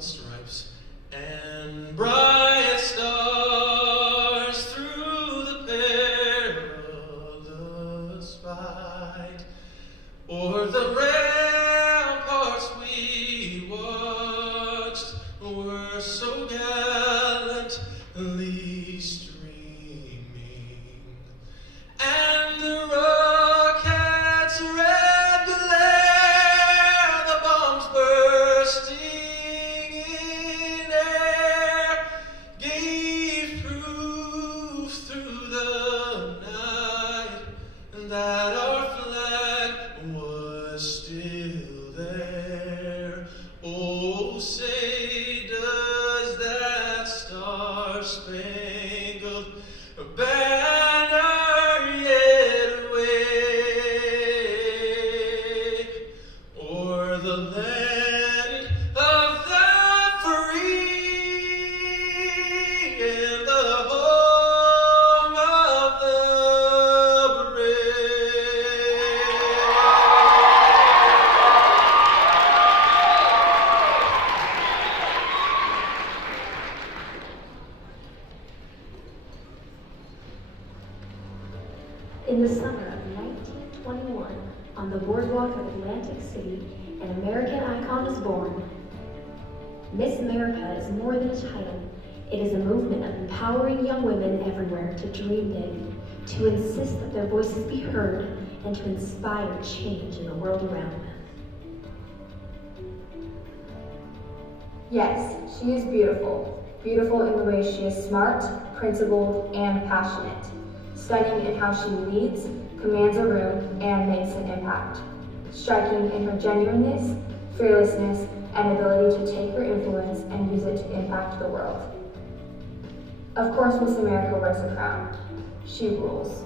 and stripes and bright stars through the perilous fight, o'er the ramparts we watched were so gallantly streaming, and the rockets' red glare, the bombs bursting in air, gave proof through the night that our flag was still there. Oh, say does that star-spangled banner yet wave o'er the land of the free and the home of the brave? In the summer of 1921, on the boardwalk of Atlantic City, an American icon was born. Miss America is more than a title. It is a movement of empowering young women everywhere to dream big, to insist that their voices be heard, and to inspire change in the world around them. Yes, she is beautiful. Beautiful in the way she is smart, principled, and passionate. Stunning in how she leads, commands a room, and makes an impact. Striking in her genuineness, fearlessness, and ability to take her influence and use it to impact the world. Of course, Miss America wears a crown. She rules.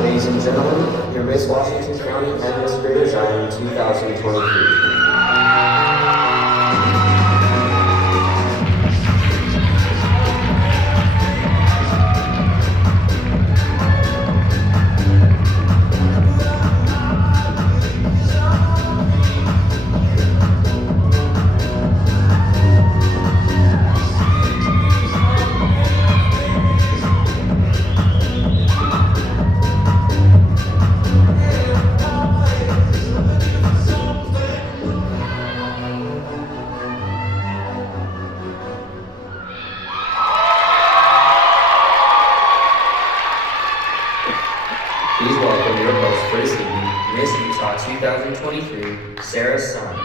Ladies and gentlemen, your Miss Washington County Administrators are in 2023. your host for this evening, Miss Utah 2023, Sarah Sun.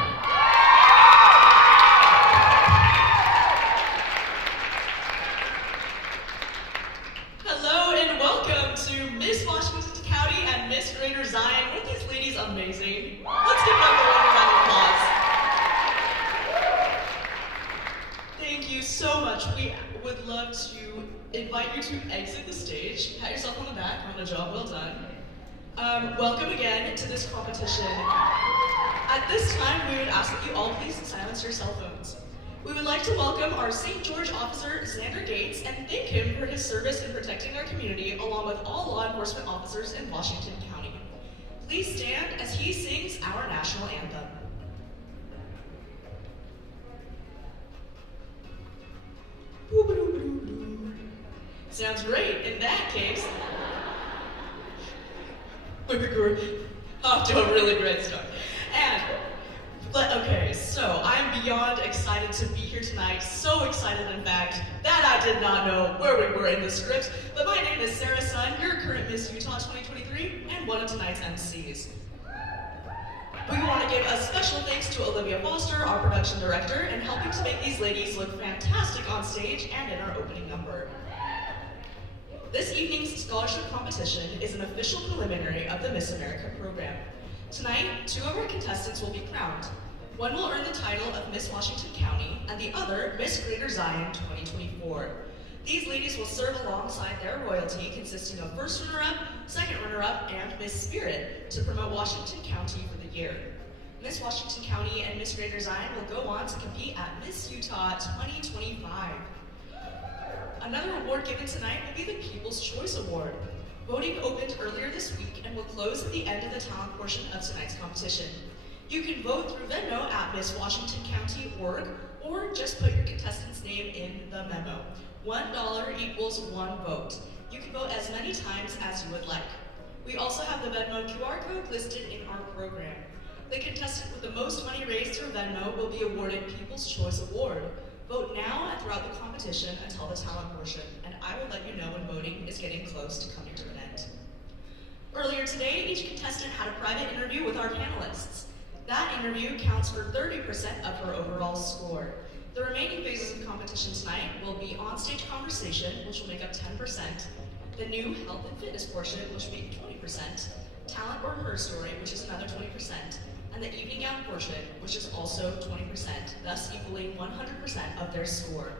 Hello and welcome to Miss Washington County and Miss Greater Zion. Weren't these ladies amazing? Let's give them a round of applause. Thank you so much. We would love to invite you to exit the stage. Pat yourself on the back on a job well done. Welcome again to this competition. At this time, we would ask that you all please silence your cell phones. We would like to welcome our St. George officer, Xander Gates, and thank him for his service in protecting our community, along with all law enforcement officers in Washington County. Please stand as he sings our national anthem. Sounds great. In that case, we're off to a really great start. Okay, so I'm beyond excited to be here tonight. So excited, in fact, that I did not know where we were in the script. But my name is Sarah Sun, your current Miss Utah 2023, and one of tonight's MCs. We want to give a special thanks to Olivia Foster, our production director, in helping to make these ladies look fantastic on stage and in our opening number. This evening's scholarship competition is an official preliminary of the Miss America program. Tonight, two of our contestants will be crowned. One will earn the title of Miss Washington County, and the other, Miss Greater Zion 2024. These ladies will serve alongside their royalty, consisting of first runner-up, second runner-up, and Miss Spirit, to promote Washington County for the year. Miss Washington County and Miss Greater Zion will go on to compete at Miss Utah 2025. Another award given tonight will be the People's Choice Award. Voting opened earlier this week and will close at the end of the talent portion of tonight's competition. You can vote through Venmo at MissWashingtonCounty.org or just put your contestant's name in the memo. $1 equals one vote. You can vote as many times as you would like. We also have the Venmo QR code listed in our program. The contestant with the most money raised through Venmo will be awarded People's Choice Award. Vote now and throughout the competition until the talent portion, and I will let you know when voting is getting close to coming to an end. Earlier today, each contestant had a private interview with our panelists. That interview counts for 30% of her overall score. The remaining phases of competition tonight will be onstage conversation, which will make up 10%, the new health and fitness portion, which will be 20%, talent or her story, which is another 20%, and the evening gown portion, which is also 20%, thus equaling 100% of their score.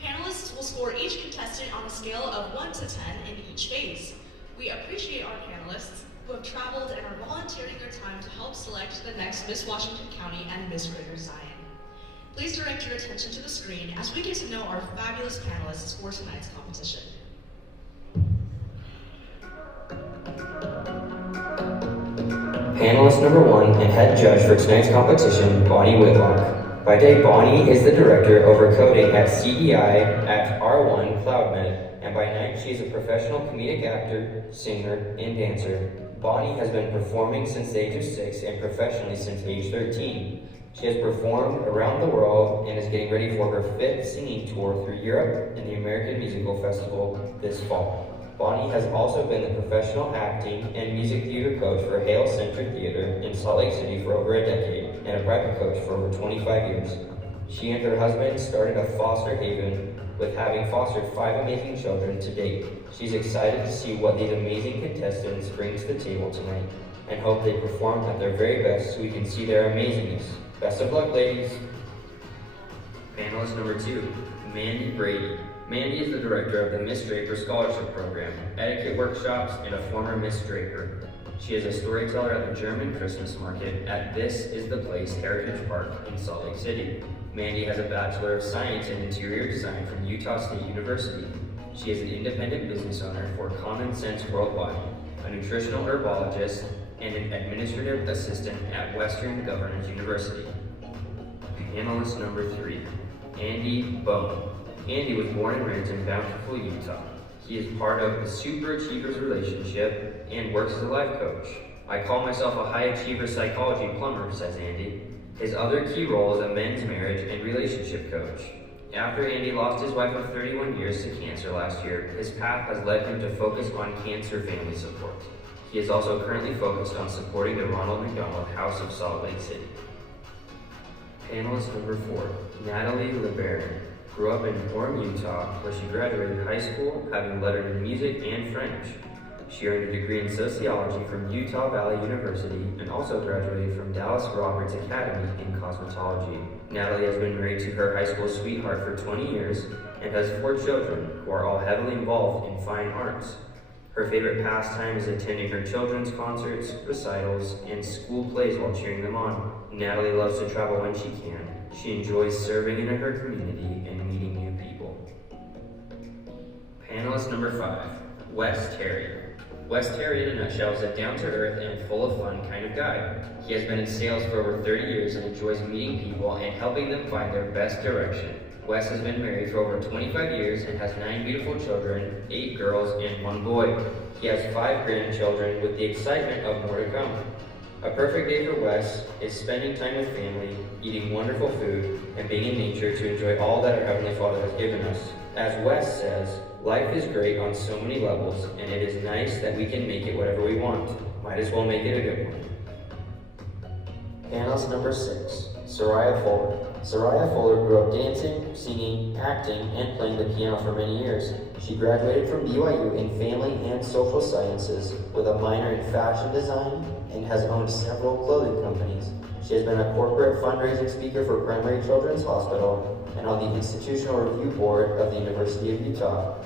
Panelists will score each contestant on a scale of 1 to 10 in each phase. We appreciate our panelists who have traveled and are volunteering their time to help select the next Miss Washington County and Miss Greater Zion. Please direct your attention to the screen as we get to know our fabulous panelists for tonight's competition. Panelist number 1 and head judge for tonight's competition, Bonnie Whitlock. By day, Bonnie is the director over coding at CEI at R1 CloudMed, and by night, she is a professional comedic actor, singer, and dancer. Bonnie has been performing since the age of 6 and professionally since age 13. She has performed around the world and is getting ready for her 5th singing tour through Europe and the American Musical Festival this fall. Bonnie has also been the professional acting and music theater coach for Hale Centric Theater in Salt Lake City for over a decade and a private coach for over 25 years. She and her husband started a foster haven with having fostered 5 amazing children to date. She's excited to see what these amazing contestants bring to the table tonight and hope they perform at their very best so we can see their amazingness. Best of luck, ladies. Panelist number 2, Mandy Brady. Mandy is the director of the Miss Draper Scholarship Program, etiquette workshops, and a former Miss Draper. She is a storyteller at the German Christmas Market at This Is the Place Heritage Park in Salt Lake City. Mandy has a Bachelor of Science in Interior Design from Utah State University. She is an independent business owner for Common Sense Worldwide, a nutritional herbologist, and an administrative assistant at Western Governors University. Panelist number 3, Andy Bone. Andy was born and raised in Bountiful, Utah. He is part of the Super Achievers relationship and works as a life coach. I call myself a high achiever psychology plumber, says Andy. His other key role is a men's marriage and relationship coach. After Andy lost his wife of 31 years to cancer last year, his path has led him to focus on cancer family support. He is also currently focused on supporting the Ronald McDonald House of Salt Lake City. Panelist number 4, Natalie LeBaron, grew up in Orem, Utah, where she graduated high school, having lettered in music and French. She earned a degree in sociology from Utah Valley University and also graduated from Dallas Roberts Academy in cosmetology. Natalie has been married to her high school sweetheart for 20 years and has 4 children who are all heavily involved in fine arts. Her favorite pastime is attending her children's concerts, recitals, and school plays while cheering them on. Natalie loves to travel when she can. She enjoys serving in her community and meeting new people. Panelist number 5, Wes Terry. Wes Terry, in a nutshell, is a down-to-earth and full-of-fun kind of guy. He has been in sales for over 30 years and enjoys meeting people and helping them find their best direction. Wes has been married for over 25 years and has 9 beautiful children, 8 girls and 1 boy. He has 5 grandchildren with the excitement of more to come. A perfect day for Wes is spending time with family, eating wonderful food, and being in nature to enjoy all that our Heavenly Father has given us. As Wes says, life is great on so many levels, and it is nice that we can make it whatever we want. Might as well make it a good one. Panelist number 6, Soraya Fuller. Soraya Fuller grew up dancing, singing, acting, and playing the piano for many years. She graduated from BYU in Family and Social Sciences with a minor in fashion design and has owned several clothing companies. She has been a corporate fundraising speaker for Primary Children's Hospital and on the Institutional Review Board of the University of Utah.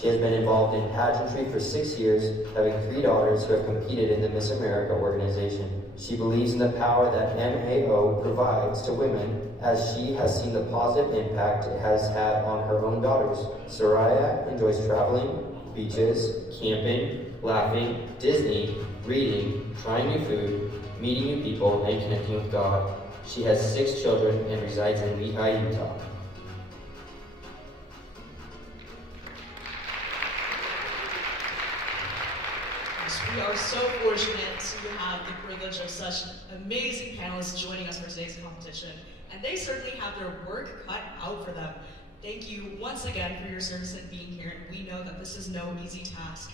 She has been involved in pageantry for 6 years, having 3 daughters who have competed in the Miss America organization. She believes in the power that MAO provides to women, as she has seen the positive impact it has had on her own daughters. Soraya enjoys traveling, beaches, camping, laughing, Disney, reading, trying new food, meeting new people, and connecting with God. She has 6 children and resides in Lehi, Utah. We are so fortunate to have the privilege of such amazing panelists joining us for today's competition, and they certainly have their work cut out for them. Thank you once again for your service and being here, and we know that this is no easy task.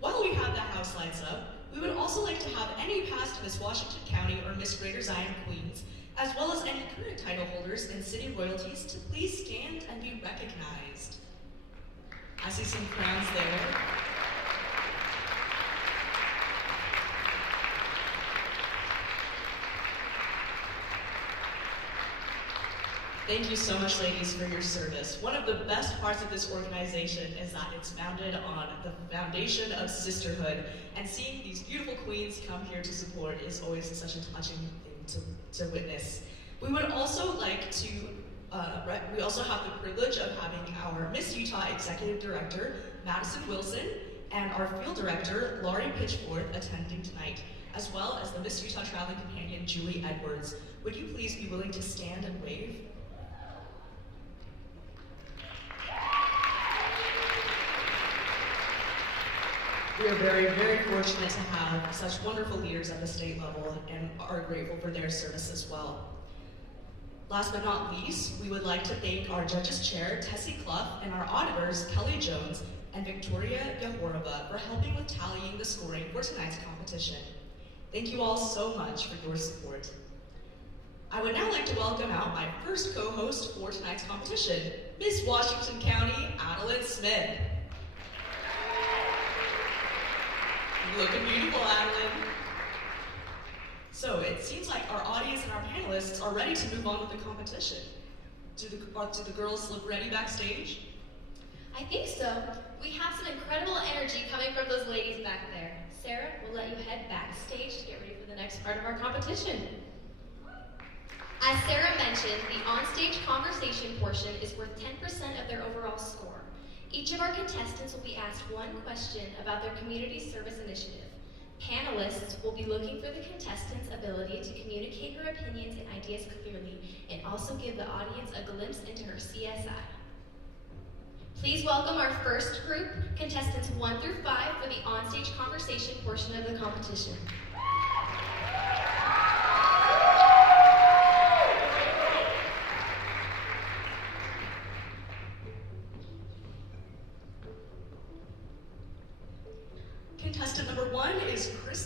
While we have the house lights up, we would also like to have any past Miss Washington County or Miss Greater Zion Queens, as well as any current title holders and city royalties, to please stand and be recognized. I see some crowns there. Thank you so much, ladies, for your service. One of the best parts of this organization is that it's founded on the foundation of sisterhood, and seeing these beautiful queens come here to support is always such a touching thing to witness. We would also like to, we also have the privilege of having our Miss Utah Executive Director, Madison Wilson, and our Field Director, Laurie Pitchforth, attending tonight, as well as the Miss Utah Traveling Companion, Julie Edwards. Would you please be willing to stand and wave? We are very, very fortunate to have such wonderful leaders at the state level and are grateful for their service as well. Last but not least, we would like to thank our Judges Chair, Tessie Clough, and our auditors, Kelly Jones and Victoria Yahorova, for helping with tallying the scoring for tonight's competition. Thank you all so much for your support. I would now like to welcome out my first co-host for tonight's competition, Miss Washington County, Adeline Smith. Looking beautiful, Adeline. So it seems like our audience and our panelists are ready to move on with the competition. Do the girls look ready backstage? I think so. We have some incredible energy coming from those ladies back there. Sarah, we'll let you head backstage to get ready for the next part of our competition. As Sarah mentioned, the onstage conversation portion is worth 10% of their overall score. Each of our contestants will be asked one question about their community service initiative. Panelists will be looking for the contestant's ability to communicate her opinions and ideas clearly, and also give the audience a glimpse into her CSI. Please welcome our first group, contestants 1 through 5, for the onstage conversation portion of the competition. Contestant number 1 is Chris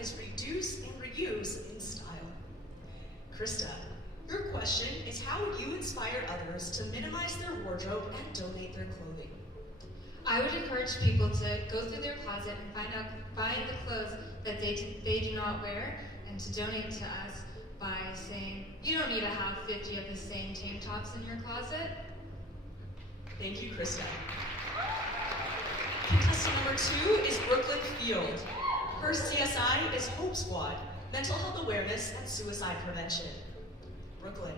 is reduce and reuse in style. Krista, your question is how would you inspire others to minimize their wardrobe and donate their clothing? I would encourage people to go through their closet and find the clothes that they do not wear and to donate to us by saying, you don't need to have 50 of the same tank tops in your closet. Thank you, Krista. Contestant number 2 is Brooklyn Field. Her CSI is Hope Squad, Mental Health Awareness and Suicide Prevention. Brooklyn,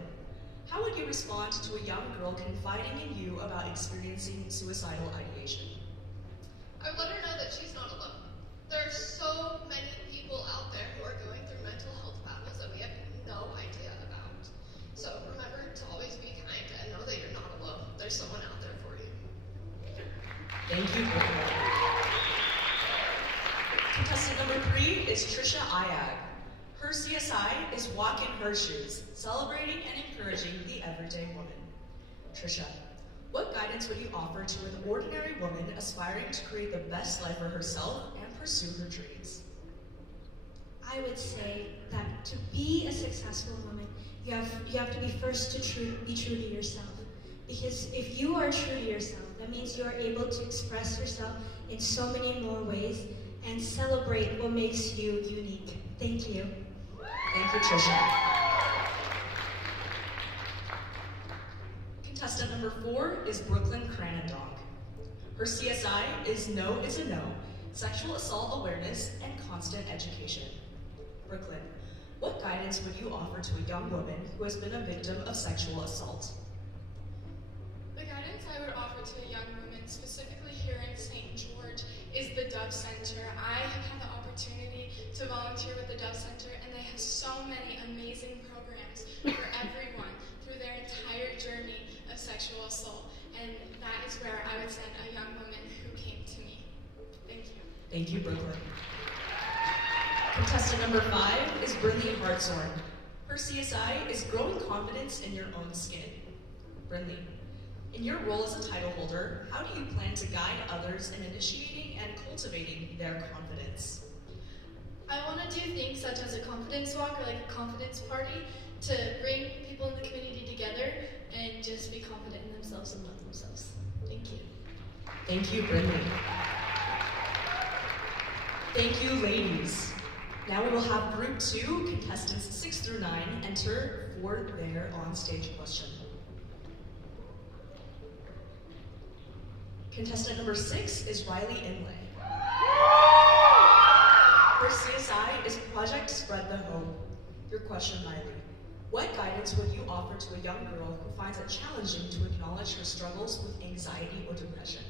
how would you respond to a young girl confiding in you about experiencing suicidal ideation? I would let her know that she's not alone. There are so many people out there who are going through mental health battles that we have no idea about. So remember to always be kind and know that you're not alone. There's someone out there for you. Thank you, Brooklyn. Contestant number 3 is Trisha Iag. Her CSI is Walk in Her Shoes, celebrating and encouraging the everyday woman. Trisha, what guidance would you offer to an ordinary woman aspiring to create the best life for herself and pursue her dreams? I would say that to be a successful woman, you have to be first to be true to yourself. Because if you are true to yourself, that means you are able to express yourself in so many more ways and celebrate what makes you unique. Thank you. Thank you, Trisha. Contestant number 4 is Brooklyn Cranendonk. Her CSI is No is a No, Sexual Assault Awareness and Constant Education. Brooklyn, what guidance would you offer to a young woman who has been a victim of sexual assault? The guidance I would offer to a young woman, specifically here in St. George, is the Dove Center. I have had the opportunity to volunteer with the Dove Center, and they have so many amazing programs for everyone through their entire journey of sexual assault. And that is where I would send a young woman who came to me. Thank you. Thank you, Brooklyn. Contestant number 5 is Brinley Hartshorn. Her CSI is Growing Confidence in Your Own Skin. Brinley, in your role as a title holder, how do you plan to guide others in initiating and cultivating their confidence? I want to do things such as a confidence walk or like a confidence party to bring people in the community together and just be confident in themselves and love themselves. Thank you. Thank you, Brinley. Thank you, ladies. Now we will have group 2, contestants 6 through 9, enter for their on-stage question. Contestant number 6 is Riley Inlay. Her CSI is Project Spread the Hope. Your question, Riley. What guidance would you offer to a young girl who finds it challenging to acknowledge her struggles with anxiety or depression?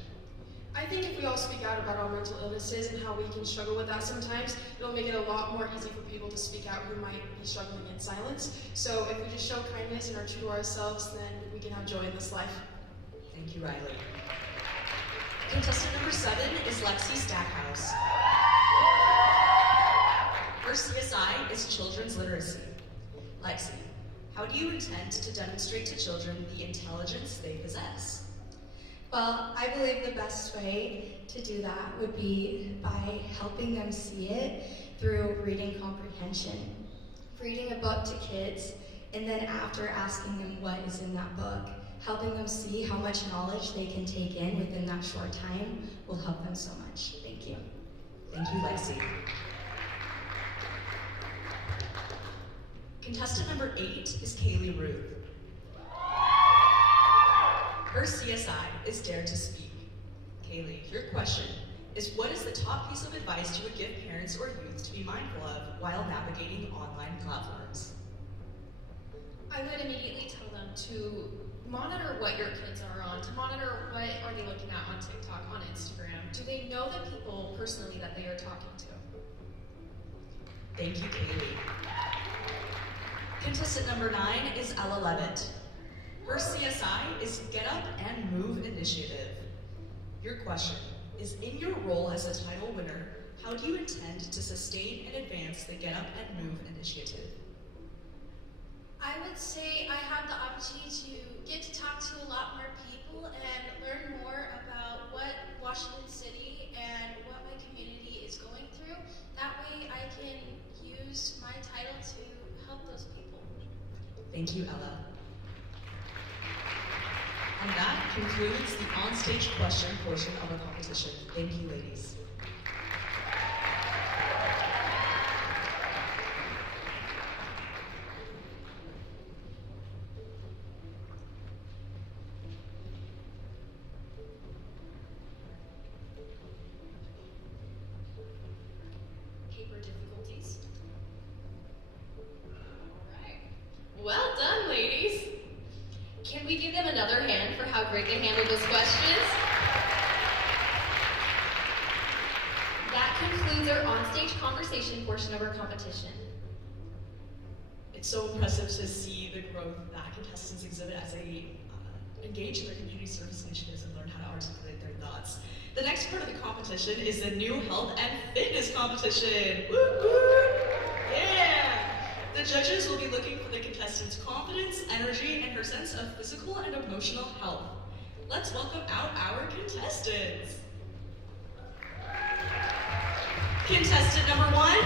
I think if we all speak out about our mental illnesses and how we can struggle with that sometimes, it'll make it a lot more easy for people to speak out who might be struggling in silence. So if we just show kindness and are true to ourselves, then we can have joy in this life. Thank you, Riley. Contestant number 7 is Lexi Stackhouse. Her CSI is Children's Literacy. Lexi, how do you intend to demonstrate to children the intelligence they possess? Well, I believe the best way to do that would be by helping them see it through reading comprehension. Reading a book to kids, and then after asking them what is in that book, helping them see how much knowledge they can take in within that short time will help them so much. Thank you. Thank you, Lexi. Contestant number 8 is Kaylee Ruth. Her CSI is Dare to Speak. Kaylee, your question is, what is the top piece of advice you would give parents or youth to be mindful of while navigating online platforms? I would immediately tell them to monitor what your kids are on, to monitor what are they looking at on TikTok, on Instagram. Do they know the people personally that they are talking to? Thank you, Kaylee. Contestant number 9 is Ella Levitt. Her CSI is Get Up and Move Initiative. Your question is, in your role as a title winner, how do you intend to sustain and advance the Get Up and Move Initiative? I would say I have the opportunity to get to talk to a lot more people and learn more about what Washington City and what my community is going through. That way I can Thank you, Ella. And that concludes the on-stage question portion of our competition. Thank you, ladies. Paper difficulties. Alright. Well done, ladies. Can we give them another hand for how great they handled those questions? That concludes our onstage conversation portion of our competition. It's so impressive to see the growth that contestants exhibit as they engage in their community service initiatives and learn how to articulate their thoughts. The next part of the competition is the new health and fitness competition. Woo woo! Yeah! The judges will be looking for the contestants' confidence, energy, and her sense of physical and emotional health. Let's welcome out our contestants. Contestant number 1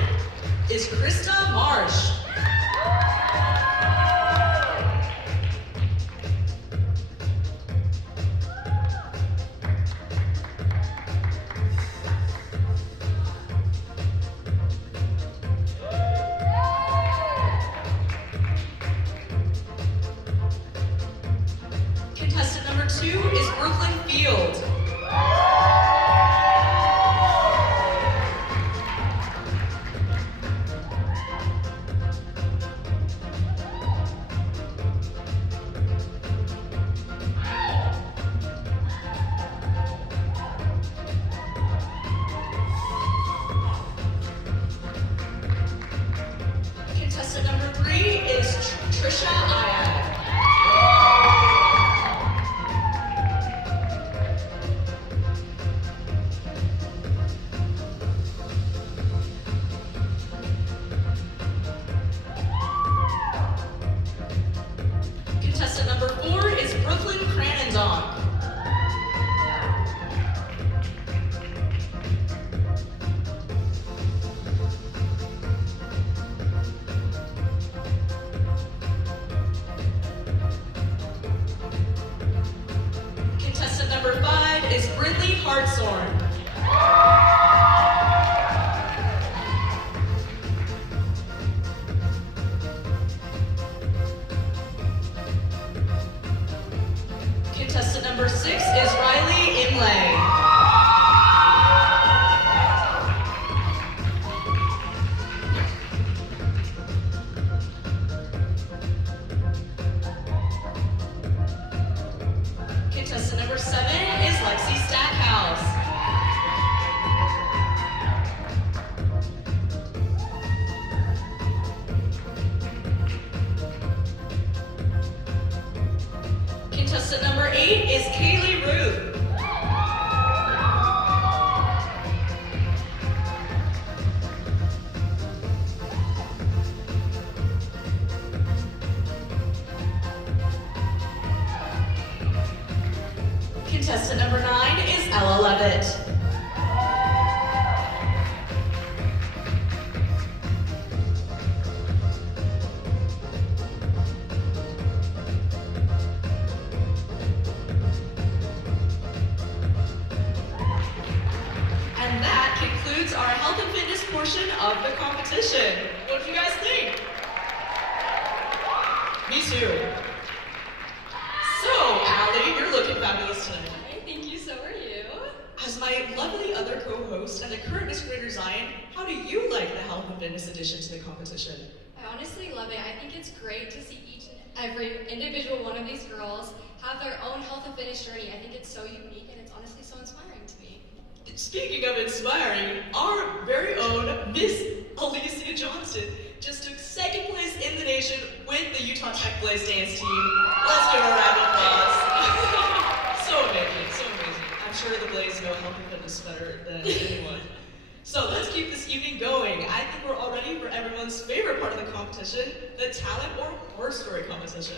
is Krista Marsh. Contestant number 2 is Brooklyn Field. Contestant number 3 is Trisha Ayad. Contestant number 4 is Brooklyn Cranendon. Contestant number 5 is Brindley Hartshorn. Contestant number 6 is Riley Imlay. Contestant number 7 is Lexi Stackhouse. Contestant number 8 is Kaylee Ruth. Contestant number 9 is Ella Levitt. And that concludes our health and fitness portion of the competition. What do you guys think? Me too. So, Allie, you're looking fabulous tonight. Hi, thank you, so are you. As my lovely other co-host and the current Miss Greater Zion, how do you like the health and fitness addition to the competition? I honestly love it. I think it's great to see each and every individual one of these girls have their own health and fitness journey. I think it's so unique and it's honestly so inspiring to me. Speaking of inspiring, our very own Miss Alicia Johnston just took second place in the nation with the Utah Tech Blaze dance team. Let's give her a round of applause. So amazing, so amazing. I'm sure the Blaze know health and fitness better than anyone. So let's keep this evening going. I think we're all ready for everyone's favorite part of the competition, the talent or horror story competition.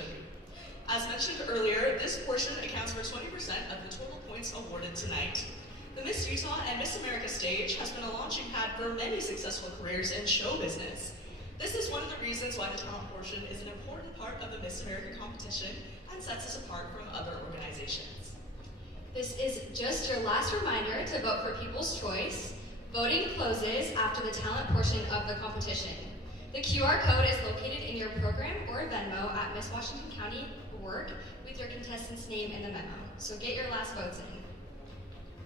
As mentioned earlier, this portion accounts for 20% of the total points awarded tonight. The Miss Utah and Miss America stage has been a launching pad for many successful careers in show business. This is one of the reasons why the talent portion is an important part of the Miss America competition and sets us apart from other organizations. This is just your last reminder to vote for People's Choice. Voting closes after the talent portion of the competition. The QR code is located in your program or Venmo at Miss Washington County Org with your contestant's name in the memo. So get your last votes in.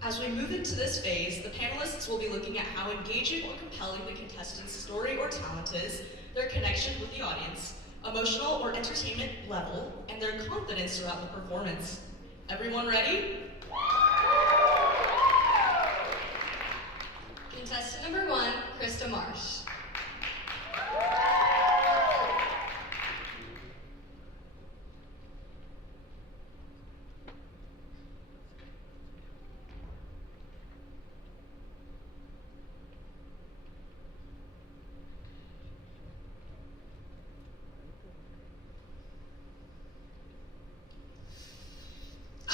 As we move into this phase, the panelists will be looking at how engaging or compelling the contestant's story or talent is, their connection with the audience, emotional or entertainment level, and their confidence throughout the performance. Everyone ready? Contestant number 1, Krista Marsh.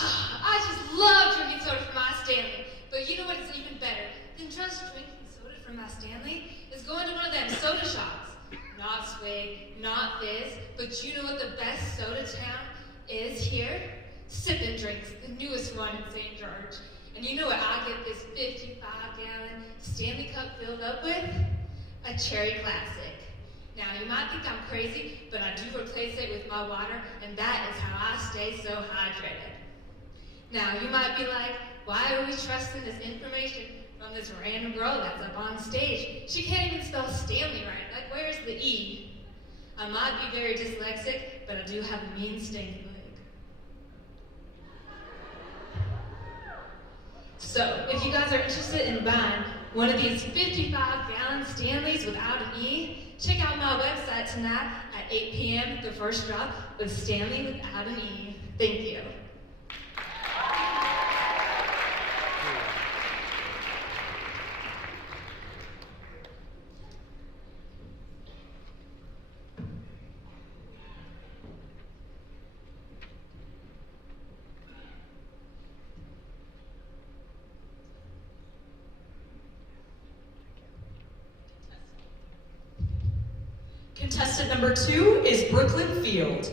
I just love drinking soda from My Stanley. But you know what is even better than just drinking soda from My Stanley? Is going to one of them soda shops. Not Swig, not Fizz, but you know what the best soda town is here? Sippin' Drinks, the newest one in St. George. And you know what I get this 55-gallon Stanley Cup filled up with? A Cherry Classic. Now, you might think I'm crazy, but I do replace it with my water, and that is how I stay so hydrated. Now, you might be like, why are we trusting this information from this random girl that's up on stage? She can't even spell Stanley right. Like, where's the E? I might be very dyslexic, but I do have a mean stinking leg. So, if you guys are interested in buying one of these 55-gallon Stanleys without an E, check out my website tonight at 8 p.m. The first drop with Stanley without an E. Thank you. Contestant number 2 is Brooklyn Field.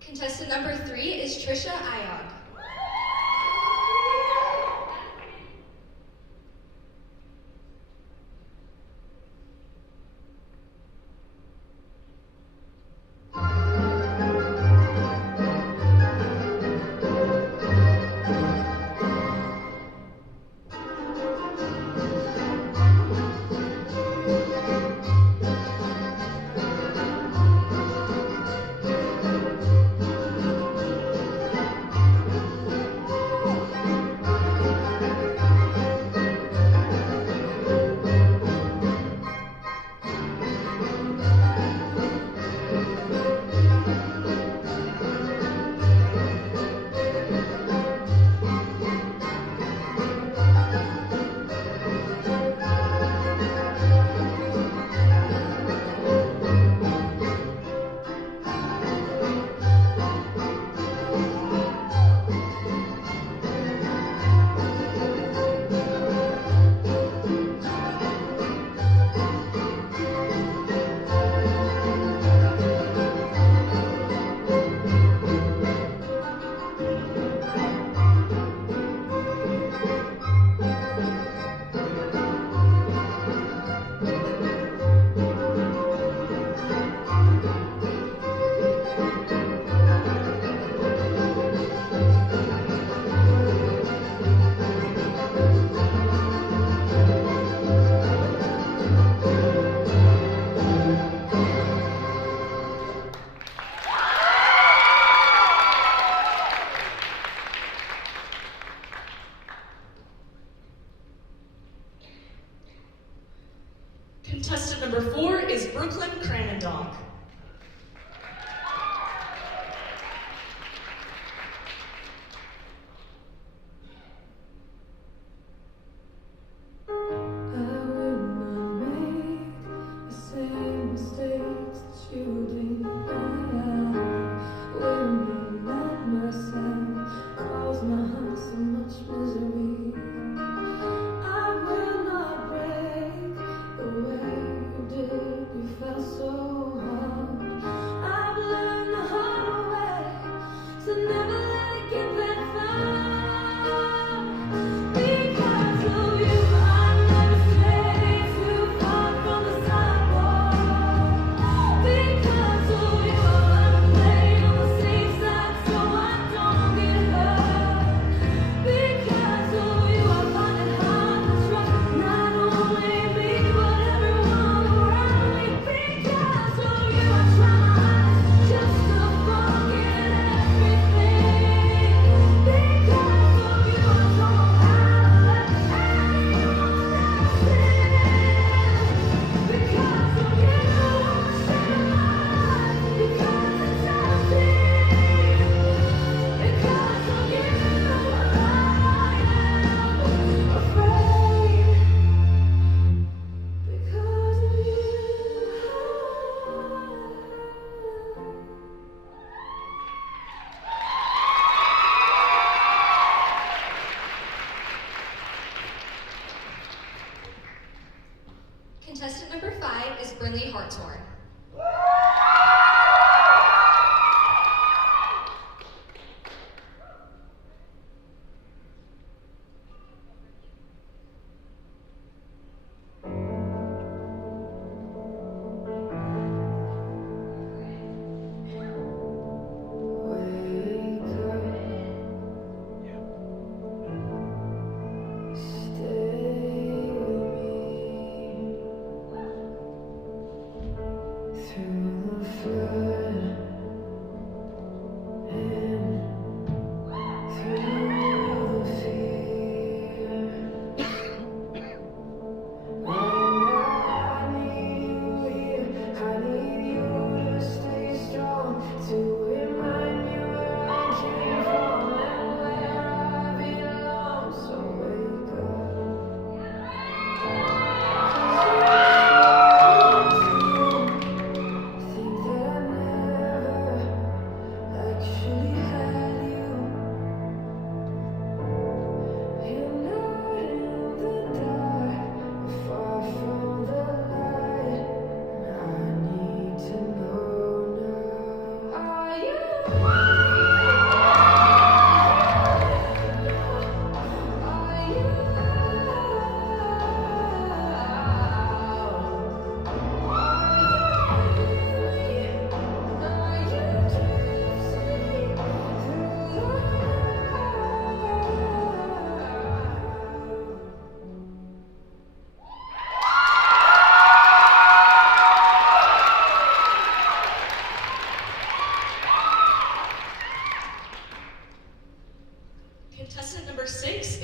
Contestant number 3 is Trisha Ayog.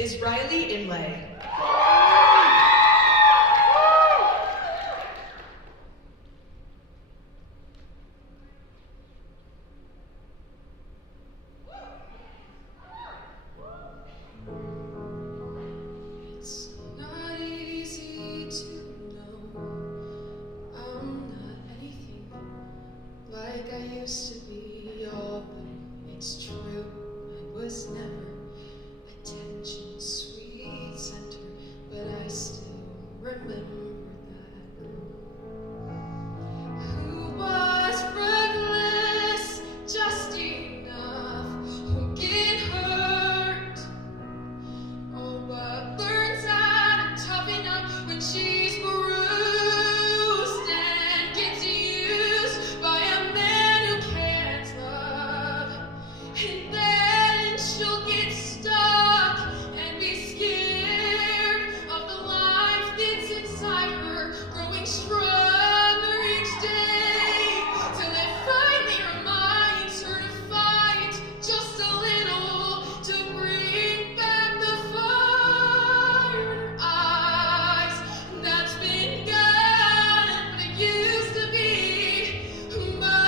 is Riley Inlay. It's not easy to know I'm not anything like I used to be. Oh, but it's true, I was never attention's sweet center, but I still remember that girl who was reckless just enough who get hurt. Oh, but learns how to toughen up when she's bruised and gets used by a man who can't love. And then she'll get stuck and be scared of the life that's inside her, growing stronger each day, till it finally reminds her to fight just a little to bring back the fire in her eyes that's been gone but used to be mine.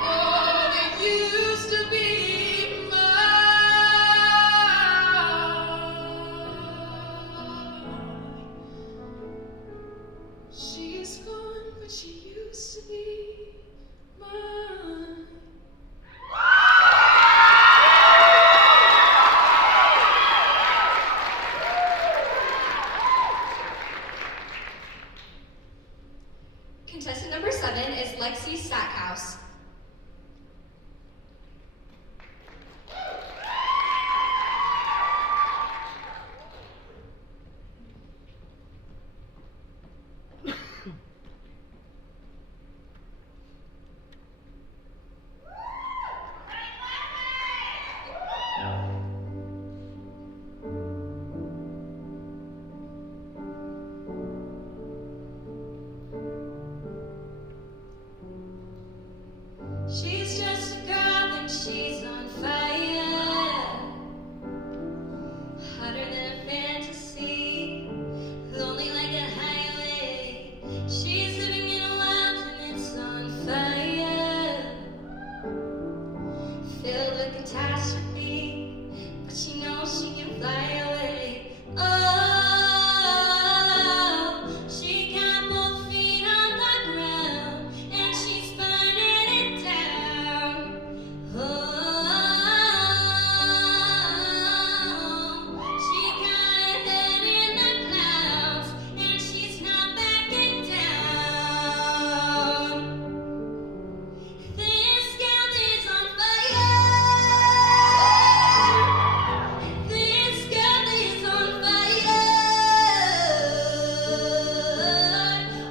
Oh, it used to be mine. She's gone, but she used to be mine. Contestant number 7 is Lexi Stackhouse. She's just a girl and she's on fire, hotter than a fantasy, lonely like a highway. She's living in a world and it's on fire, filled with catastrophe, but she knows she can fly away. Oh, she got both feet on the ground and she's burning it down. Oh, she got her head in the clouds and she's not backing down. This girl is on fire. This girl is on fire.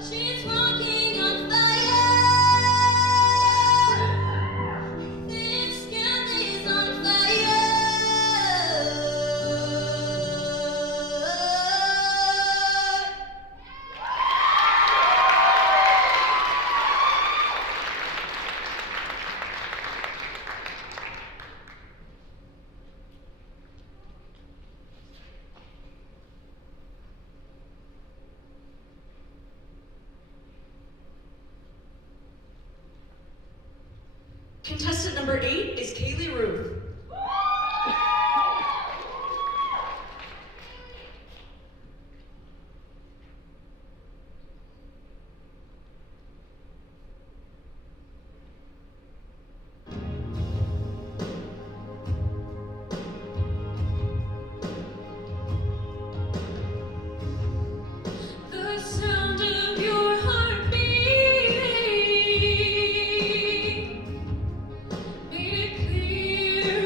She's walking on fire. This girl is on fire. Contestant number 8 is Kaylee Ruth. The sound of your heart beating made it clear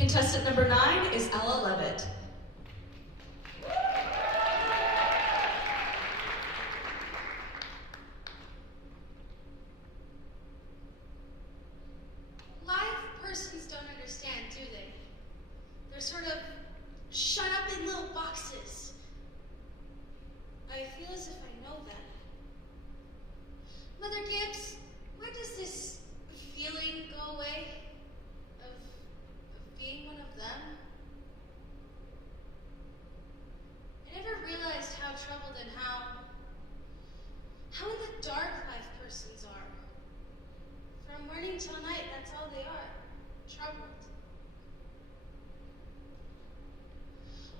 Contestant number 9 is Ella Levitt. Live persons don't understand, do they? They're sort of shut up in little boxes. I feel as if I know them. Mother Gibbs, where does this feeling go away? Of being one of them? I never realized how troubled and how in the dark life persons are. From morning till night, that's all they are. Troubled.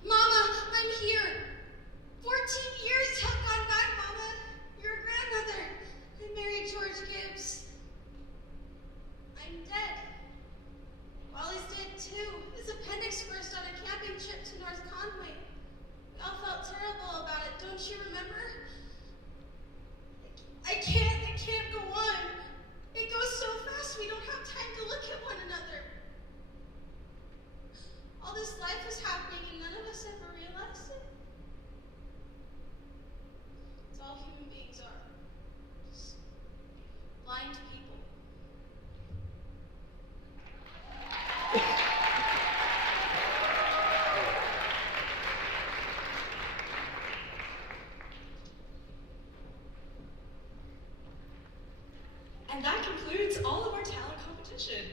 Mama, I'm here. 14 years have gone by, Mama. You're a grandmother. I married George Gibbs. I'm dead. Wally's dead too. His appendix burst on a camping trip to North Conway. We all felt terrible about it, don't you remember? I can't go on. It goes so fast we don't have time to look at one another. All this life is happening and none of us ever realized it. It's all human beings are. Just blind people. And that concludes all of our talent competition.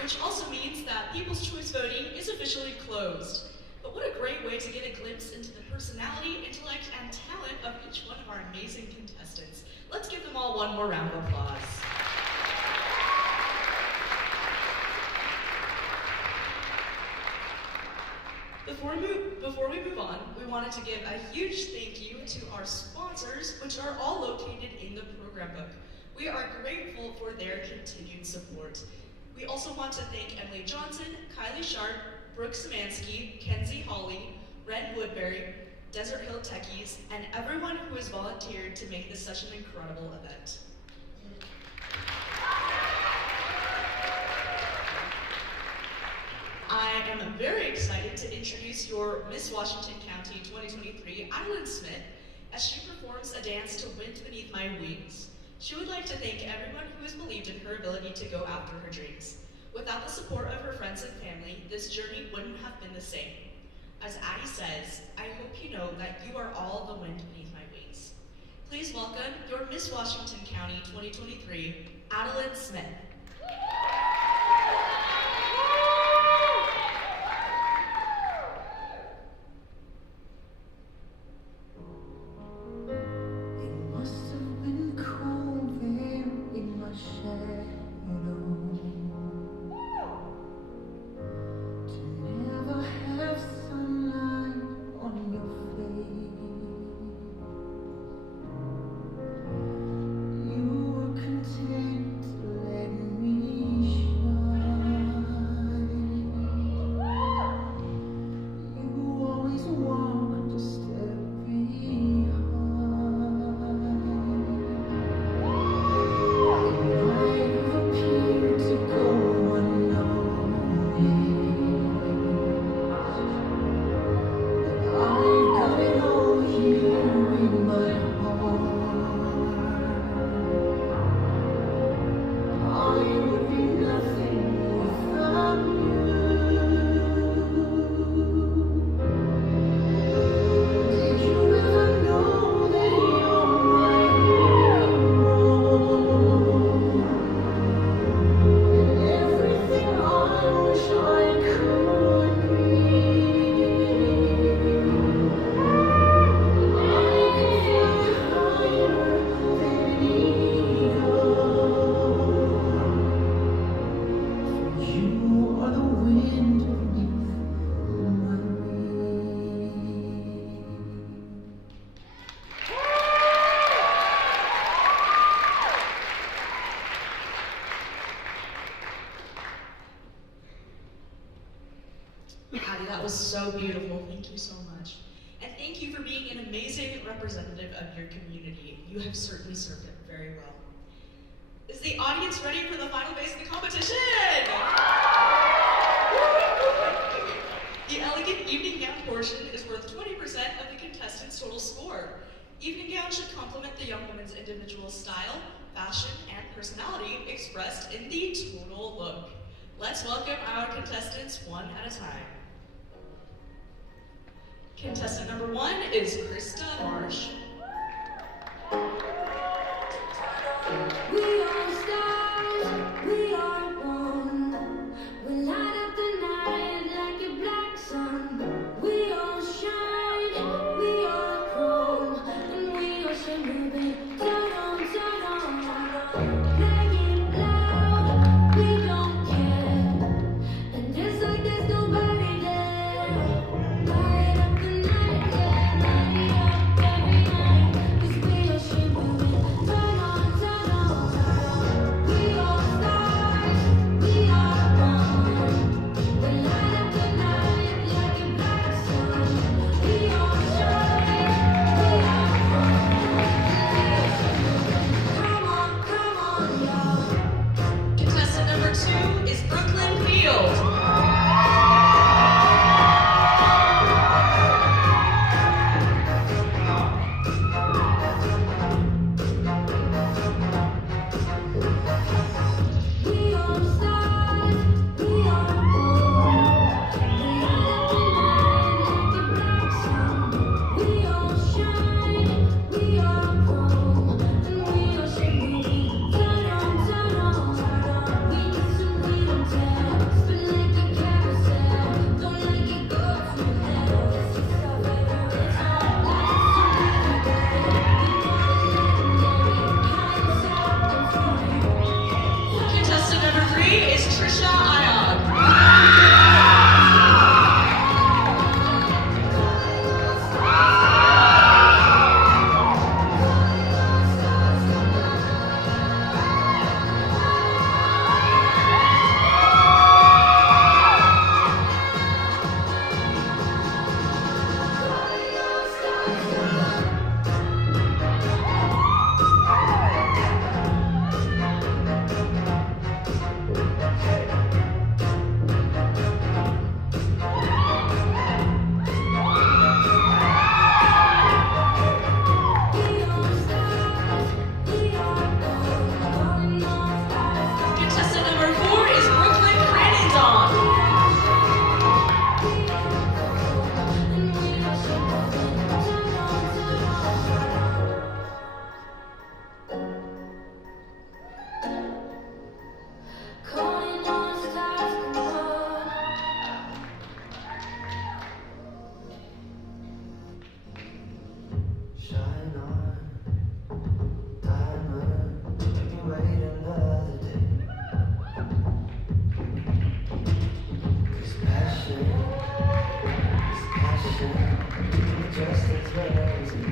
Which also means that People's Choice voting is officially closed. But what a great way to get a glimpse into the personality, intellect, and talent of each one of our amazing contestants. Let's give them all one more round of applause. Before we move on, we wanted to give a huge thank you to our sponsors, which are all located in the program book. We are grateful for their continued support. We also want to thank Emily Johnson, Kylie Sharp, Brooke Szymanski, Kenzie Hawley, Ren Woodbury, Desert Hill Techies, and everyone who has volunteered to make this such an incredible event. I am very excited to introduce your Miss Washington County 2023, Adeline Smith, as she performs a dance to Wind Beneath My Wings. She would like to thank everyone who has believed in her ability to go after her dreams. Without the support of her friends and family, this journey wouldn't have been the same. As Addie says, I hope you know that you are all the wind beneath my wings. Please welcome your Miss Washington County 2023, Adeline Smith. That was so beautiful. Thank you so much. And thank you for being an amazing representative of your community. You have certainly served it very well. Is the audience ready for the final phase of the competition? The elegant evening gown portion is worth 20% of the contestants' total score. Evening gowns should complement the young woman's individual style, fashion, and personality expressed in the total look. Let's welcome our contestants one at a time. Contestant number 1 is Krista Marsh. We are stars, we are born. We light up the night like a black sun. We all shine, we are chrome, and we all should move it. Turn on, play it loud, we don't care. And dance like there's nobody there. Light up the night, yeah, light it up every night. 'Cause we all should move it. Turn on, we are stars, we are born. We light up the night like a black sun. We all shine, we are chrome. Come on, y'all. Contestant number 2 is Brooklyn Field. We are stars, we are born. We light up the night like a black sun. We all shine, we are chrome, and we all should move. Turn on, we listen, we don't tell. Spin like a carousel, don't let it go to hell. This is our favorite song. Lights are Contestant number 3 is Trisha Ion. Contestant number 4 is Brooklyn Cranendon. calling on stars, come on. Shine on, diamond, make me wait another day. 'Cause passion, just as well as me.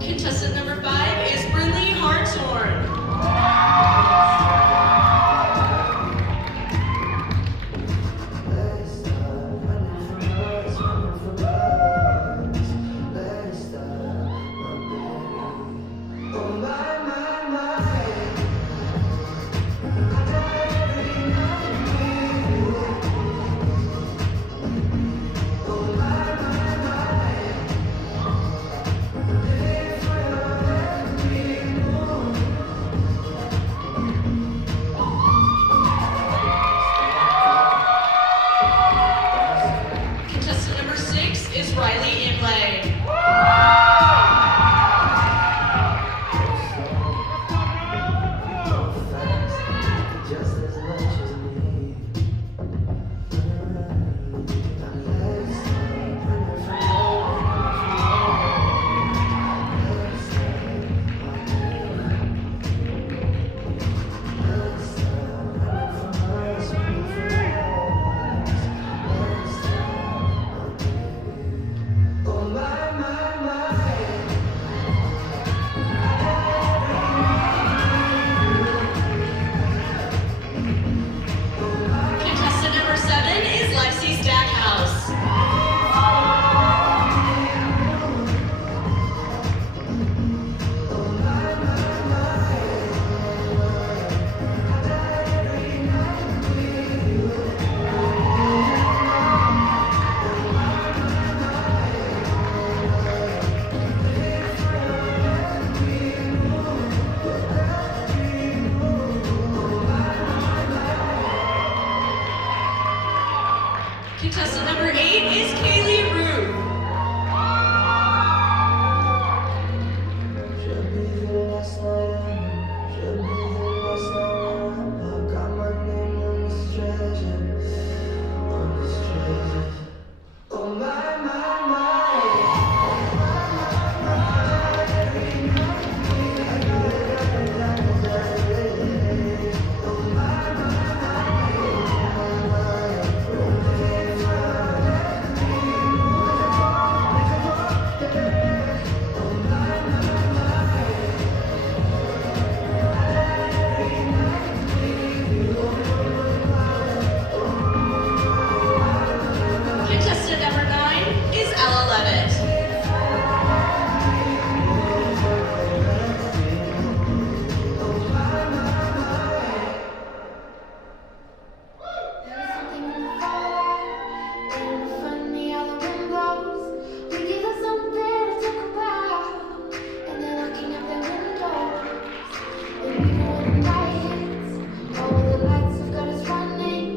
Contestant number 5 is Brinley Hartshorn. Let's start running from us, running from us. Let's start, my baby. Oh my. I die every night with you. Oh my. Live for every moon. Contestant number 6 is Riley Inlay. Just as much as me. 8 is Kaylee Ruth. Should be the last night, should be the last night. I got my name on this treasure, on this treasure. Oh my, my, my. Contestant number 9 is Ella Levitt. There's something in the fire, and the funny how the wind blows. We give us something to talk about, and they're locking up their windows. And we know when the night hits, all of the lights have got us running.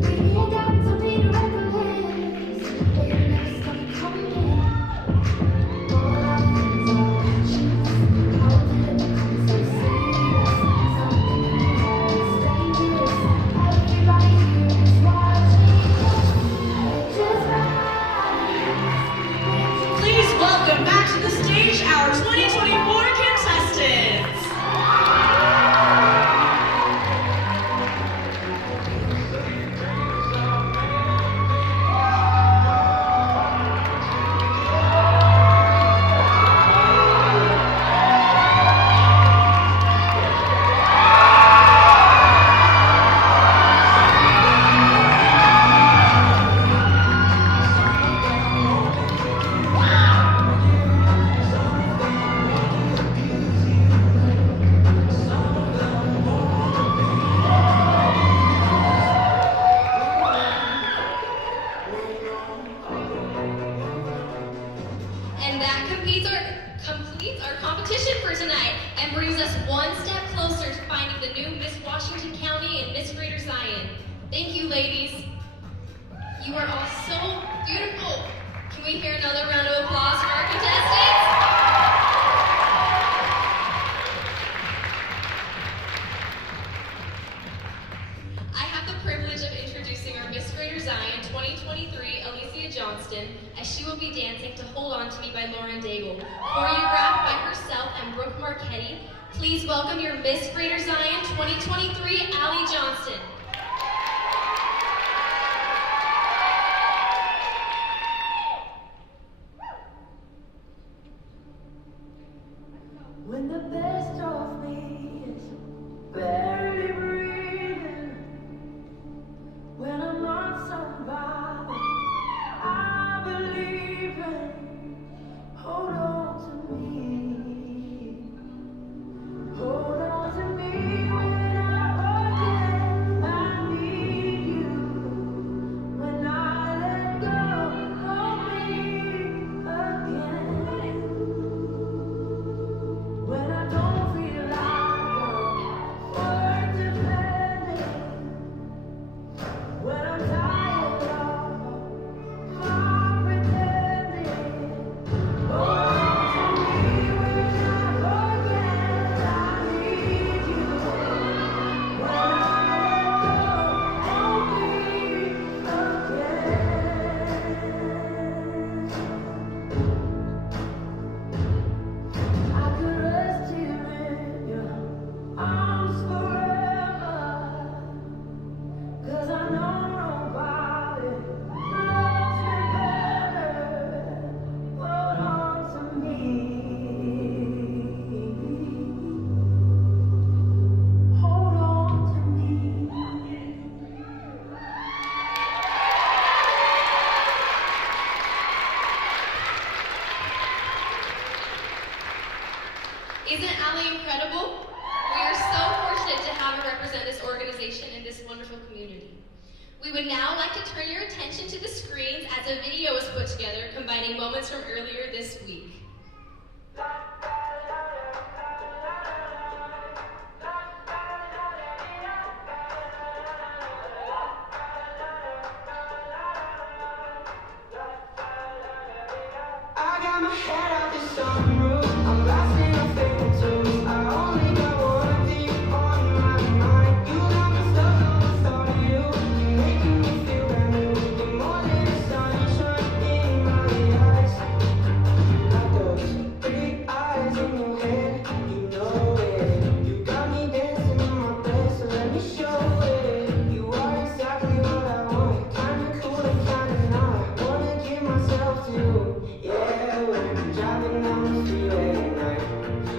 We ain't got to be reckless, but you never stop coming. All our friends are watching us. How did it become so serious? Something in the air is dangerous. Everybody here is watching. Just Please welcome back to the stage our 2024 contestants. And that completes our competition for tonight and brings us one step closer to finding the new Miss Washington County and Miss Greater Zion. Thank you, ladies. You are all so beautiful. Can we hear another round of applause for our contestants? I have the privilege of introducing our Miss Greater Zion 2023, Alicia Johnston, as she will be dancing to Hold On To Me by Lauren Daigle, choreographed by herself and Brooke Marchetti. Please welcome your Miss Greater Zion 2023, Allie Johnston. when the best of me is barely breathing, when I'm not somebody I believe in, hold on to me, hold on to me when I forget I need you, when I let go of me again. When I don't feel like I'm worth defending, when I'm tired of my pretending, hold on to me when I forget I need you, when I let go of me again. I could rest here in your arms forever, 'cause I know nobody loves me better. Hold on to me, hold on to me. Isn't Allie incredible? We are so fortunate to have her represent this organization and this wonderful community. We would now like to turn your attention to the screens as a video was put together combining moments from earlier this week. got my head out the sunroof. I'm blasting off favorite tunes. I only got one thing on my mind. You got me stuck on the thought of you. You're making me feel brand new. You're more than the sunshine in my eyes. Like those big eyes in your head, you know it. You got me dancing in my bed, so let me show it. You are exactly what I want. Kinda cool and kinda not. Wanna give myself to you. Yeah, when I'm driving down the freeway at night,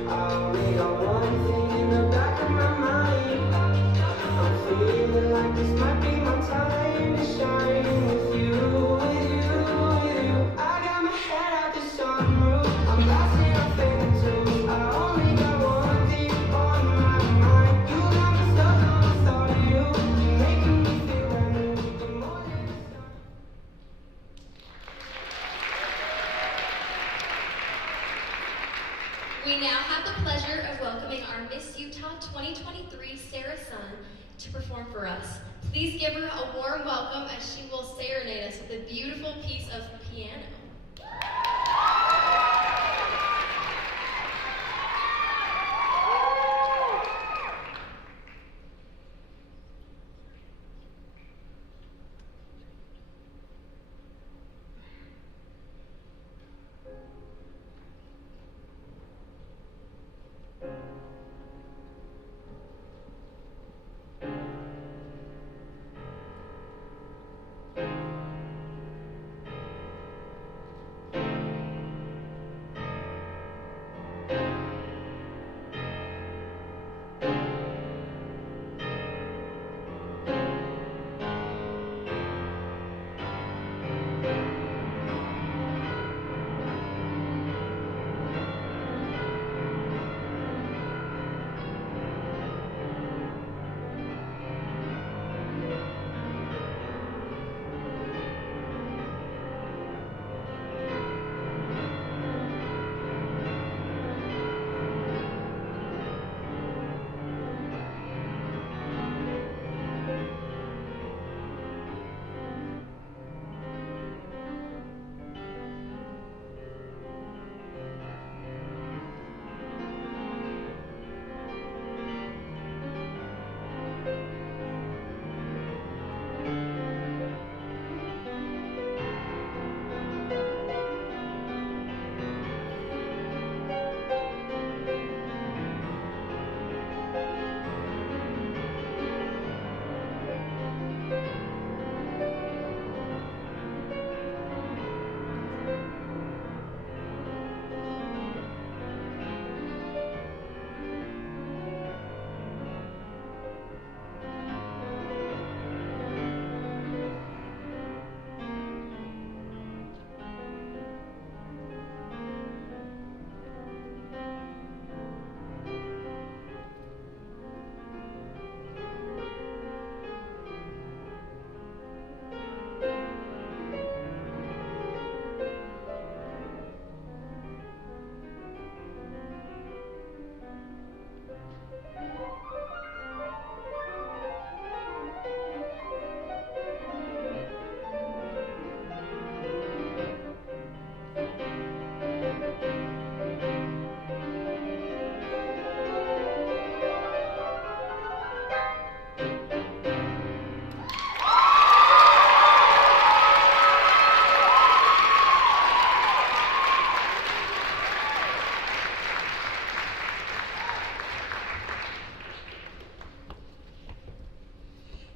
I only got one thing in the back of my mind. I'm feeling like this might be my time to shine with you, with you, with you. I got my head out the sunroof. I'm blasting off favorite tunes. I only got one thing on my mind. You got me stuck on the thought of you. You're making me feel brand new. You're more than the sun. We now have the pleasure of welcoming our Miss Utah 2023, Sarah Sun, to perform for us. Please give her a warm welcome as she will serenade us with a beautiful piece of piano.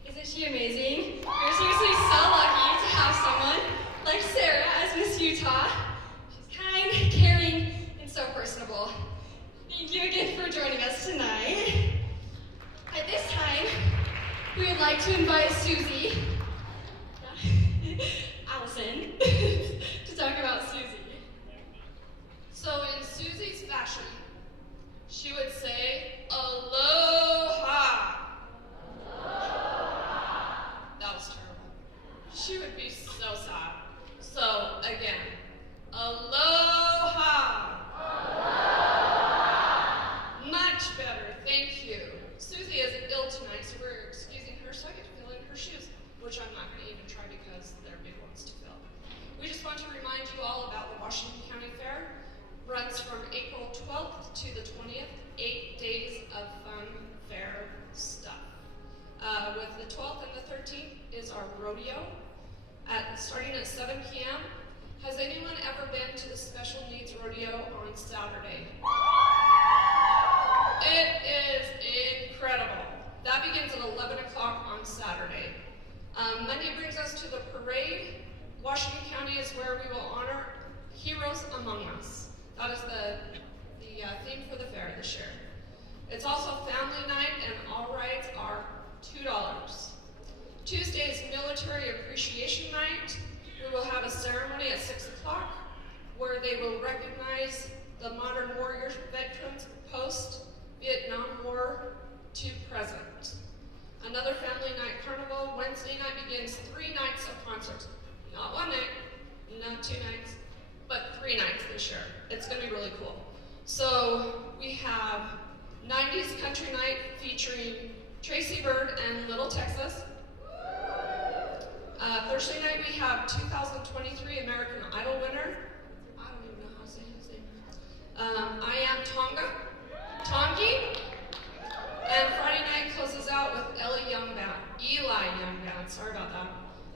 Isn't she amazing? You're seriously so lucky to have someone like Sarah as Miss Utah. She's kind, caring, and so personable. Thank you again for joining us tonight. At this time, we would like to invite Susie, Allison, to talk about Susie. So in Susie's fashion, she would say, aloha. That was terrible. She would be so sad. So again, aloha. Much better, thank you. Susie is ill tonight, so we're excusing her so I get to fill in her shoes, which I'm not going to even try because they're big ones to fill. We just want to remind you all about the Washington County Fair runs from April 12th to the 20th, 8 days of fun, fair stuff. With the 12th and the 13th is our rodeo, starting at 7 p.m. Has anyone ever been to the special needs rodeo on Saturday? It is incredible. That begins at 11 o'clock on Saturday. Monday brings us to the parade. Washington County is where we will honor Heroes Among Us. That is the theme for the fair this year. It's also family night, and all rides are $2. Tuesday is Military Appreciation Night. We will have a ceremony at 6 o'clock where they will recognize the modern warriors, veterans post-Vietnam War to present. Another family night carnival. Wednesday night begins 3 nights of concerts. Not one night, not 2 nights, but 3 nights this year. It's gonna be really cool. So we have 90s Country Night featuring Tracy Bird and Little Texas. Thursday night we have 2023 American Idol winner. I don't even know how to say his name. I Am Tonga. Tongi. And Friday night closes out with Eli Young Band. Sorry about that.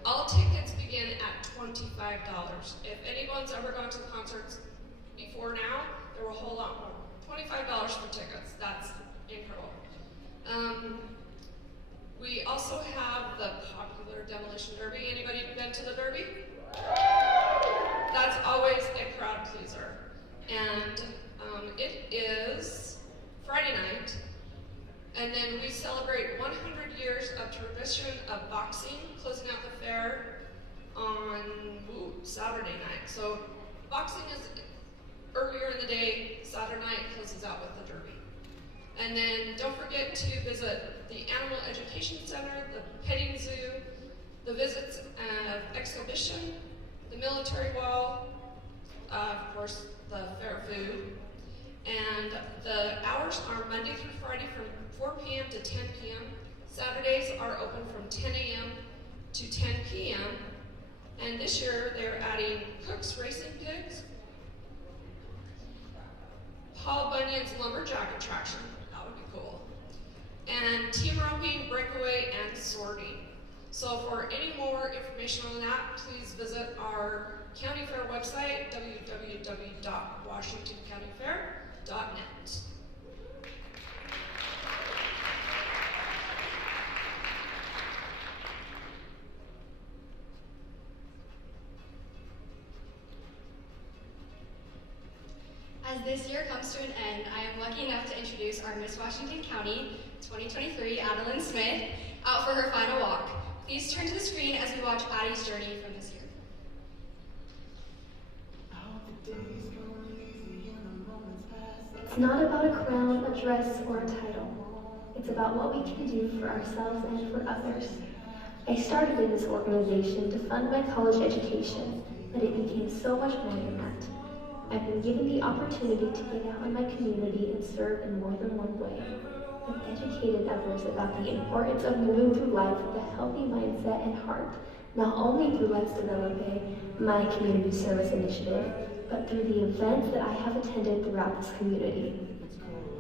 All tickets begin at $25. If anyone's ever gone to concerts before now, there were a whole lot more. $25 for tickets. That's incredible. We also have the popular Demolition Derby. Anybody been to the Derby? That's always a crowd pleaser. And it is Friday night. And then we celebrate 100 years of tradition of boxing, closing out the fair on Saturday night. So boxing is earlier in the day, Saturday night closes out with the Derby. And then don't forget to visit the Animal Education Center, the petting zoo, the visits and exhibition, the military wall, of course the fair food. And the hours are Monday through Friday from 4 p.m. to 10 p.m. Saturdays are open from 10 a.m. to 10 p.m. And this year they're adding Cook's Racing Pigs, Paul Bunyan's Lumberjack Attraction, that would be cool, and team roping, breakaway, and sorting. So for any more information on that, please visit our county fair website, www.washingtoncountyfair.net. As this year comes to an end, I am lucky enough to introduce our Miss Washington County 2023, Adeline Smith, out for her final walk. Please turn to the screen as we watch Addie's journey from this year. It's not about a crown, a dress, or a title. It's about what we can do for ourselves and for others. I started in this organization to fund my college education, but it became so much more than that. I've been given the opportunity to get out in my community and serve in more than one way. I've educated others about the importance of moving through life with a healthy mindset and heart, not only through Let's Develop my community service initiative, but through the events that I have attended throughout this community.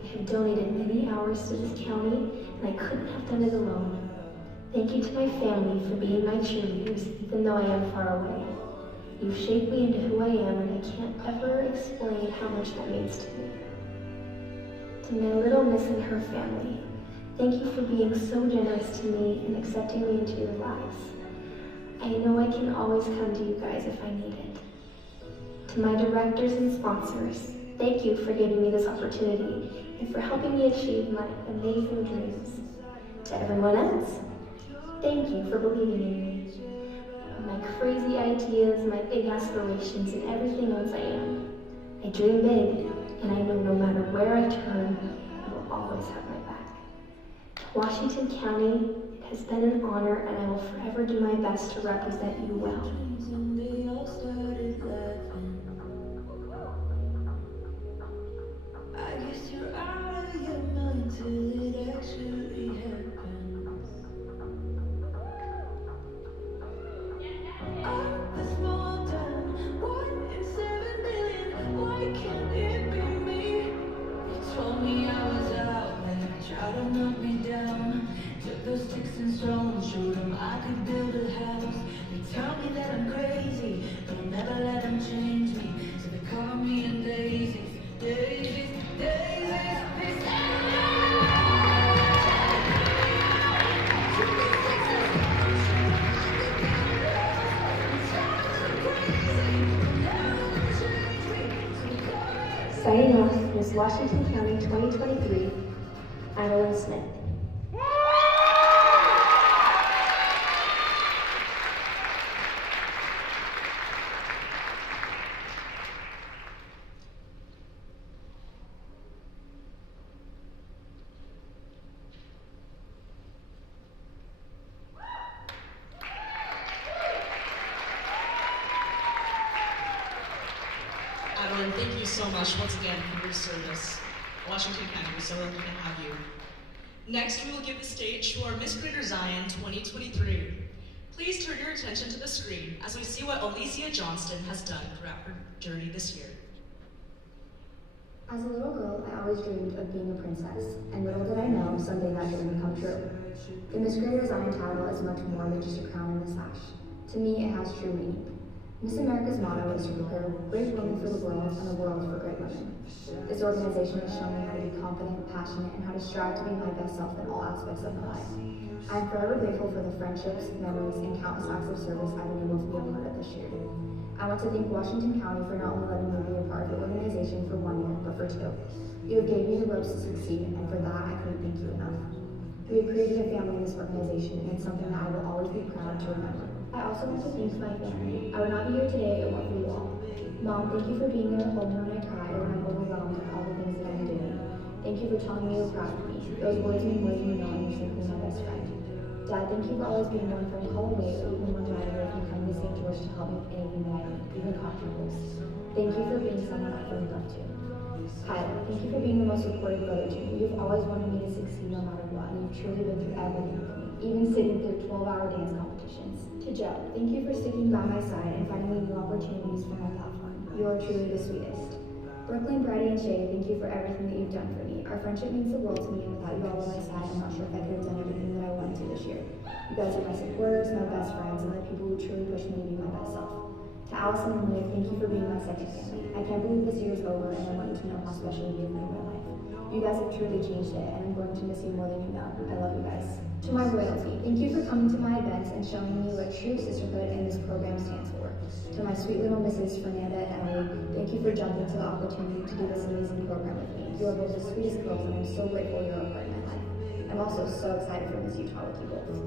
I have donated many hours to this county, and I couldn't have done it alone. Thank you to my family for being my cheerleaders, even though I am far away. You've shaped me into who I am, and I can't ever explain how much that means to me. To my little miss and her family, thank you for being so generous to me and accepting me into your lives. I know I can always come to you guys if I need it. To my directors and sponsors, thank you for giving me this opportunity and for helping me achieve my amazing dreams. To everyone else, thank you for believing in me. My crazy ideas, my big aspirations, and everything else I am. I dream big, and I know no matter where I turn, I will always have my back. To Washington County, it has been an honor, and I will forever do my best to represent you well. I guess you're out of your mind till it actually happens. Up a small town, 1 in 7 billion. Why can't we Signing off, Miss Washington County 2023, Adeline Smith. Adeline, thank you so much once again for your service. Washington County, we're so lucky to have you. Next, we will give the stage to our Miss Greater Zion 2023. Please turn your attention to the screen as we see what Alicia Johnston has done throughout her journey this year. As a little girl, I always dreamed of being a princess, and little did I know someday that dream would come true. The Miss Greater Zion title is much more than just a crown and a sash. To me, it has true meaning. Miss America's motto is to prepare great women for the world and the world for great women. This organization has shown me how to be confident, passionate, and how to strive to be my best self in all aspects of my life. I am forever grateful for the friendships, memories, and countless acts of service I've been able to be a part of this year. I want to thank Washington County for not only letting me be a part of the organization for 1 year, but for 2. You have gave me the ropes to succeed, and for that, I couldn't thank you enough. We have created a family in this organization, and it's something that I will always be proud to remember. I also want to thank my family. I would not be here today if it weren't for you all. Mom, thank you for being there to hold me when I cry or when I'm overwhelmed with all the things that I'm doing. Thank you for telling me you're proud of me. Those words mean more than you know, and you're simply my best friend. Dad, thank you for always being one phone call away or even one drive away from coming to St. George to help me with anything that I need, even cocktails. Thank you for being someone I can look up to. Kyla, thank you for being the most supportive brother to me. You've always wanted me to succeed no matter what, and you've truly been through everything for me, even sitting through 12-hour dance competitions. To Joe, thank you for sticking by my side and finding me new opportunities for my platform. You are truly the sweetest. Brooklyn, Bridie, and Shay, thank you for everything that you've done for me. Our friendship means the world to me, and without you all by my side, I'm not sure if I could have done everything that I wanted to this year. You guys are my supporters, my best friends, and the people who truly push me to be my best self. To Allison and Leah, thank you for being my second family. I can't believe this year is over, and I want you to know how special you have been in my life. You guys have truly changed it, and I'm going to miss you more than you know. I love you guys. To my royalty, thank you for coming to my events and showing me what true sisterhood in this program stands for. To my sweet little Mrs. Fernanda and Emily, thank you for jumping to the opportunity to do this amazing program with me. You are both the sweetest girls, and I'm so grateful you're a part of my life. I'm also so excited for Miss Utah with you both.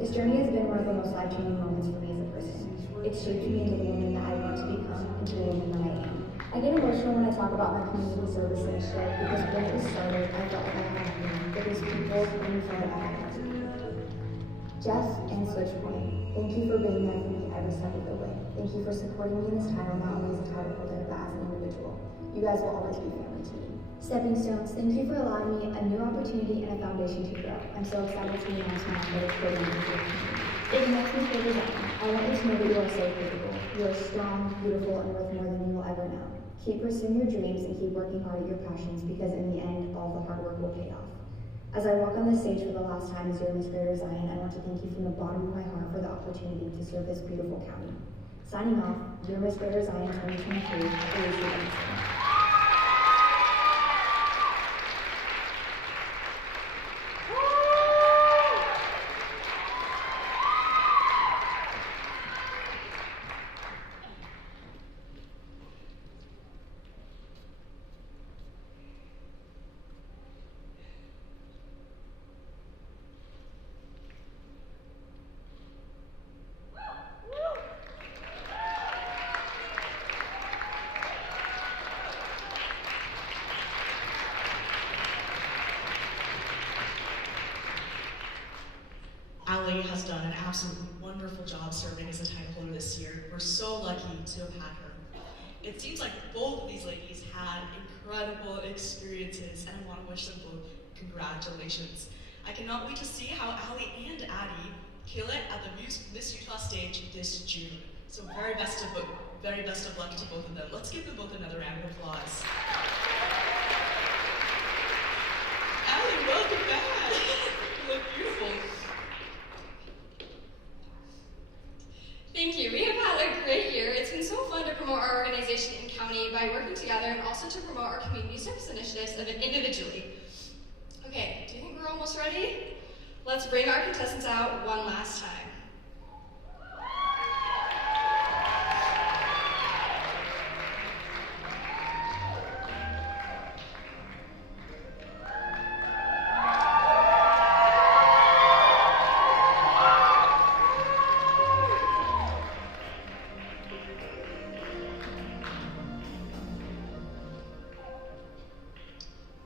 This journey has been one of the most life-changing moments for me as a person. It's shaped me into the woman that I want to become, into the woman that I am. I get emotional when I talk about my community service initiative because when it was started, I felt like I had nothing for these people and we felt like I had nothing. Jeff and Switchpoint, thank you for being there for me every step of the way. Thank you for supporting me in this title, not only as a title holder, but as an individual. You guys will always be family to me. Stepping Stones, thank you for allowing me a new opportunity and a foundation to grow. I'm so excited to announce my athletic program in your community. It makes me feel designed. I want you to know that you are so capable. You are strong, beautiful, and worth more than you will ever know. Keep pursuing your dreams and keep working hard at your passions because in the end, all the hard work will pay off. As I walk on this stage for the last time as your Miss Greater Zion, I want to thank you from the bottom of my heart for the opportunity to serve this beautiful county. Signing off, your Miss Greater Zion 2023, Alicia Johnston. Allie has done an absolutely wonderful job serving as a title holder this year. We're so lucky to have had her. It seems like both of these ladies had incredible experiences, and I want to wish them both congratulations. I cannot wait to see how Allie and Addie kill it at the Miss Utah stage this June. So very best of luck to both of them. Let's give them both another round of applause. Allie, welcome back. You look beautiful. Thank you. We have had a great year. It's been so fun to promote our organization in county by working together and also to promote our community service initiatives individually. Okay, do you think we're almost ready? Let's bring our contestants out one last time.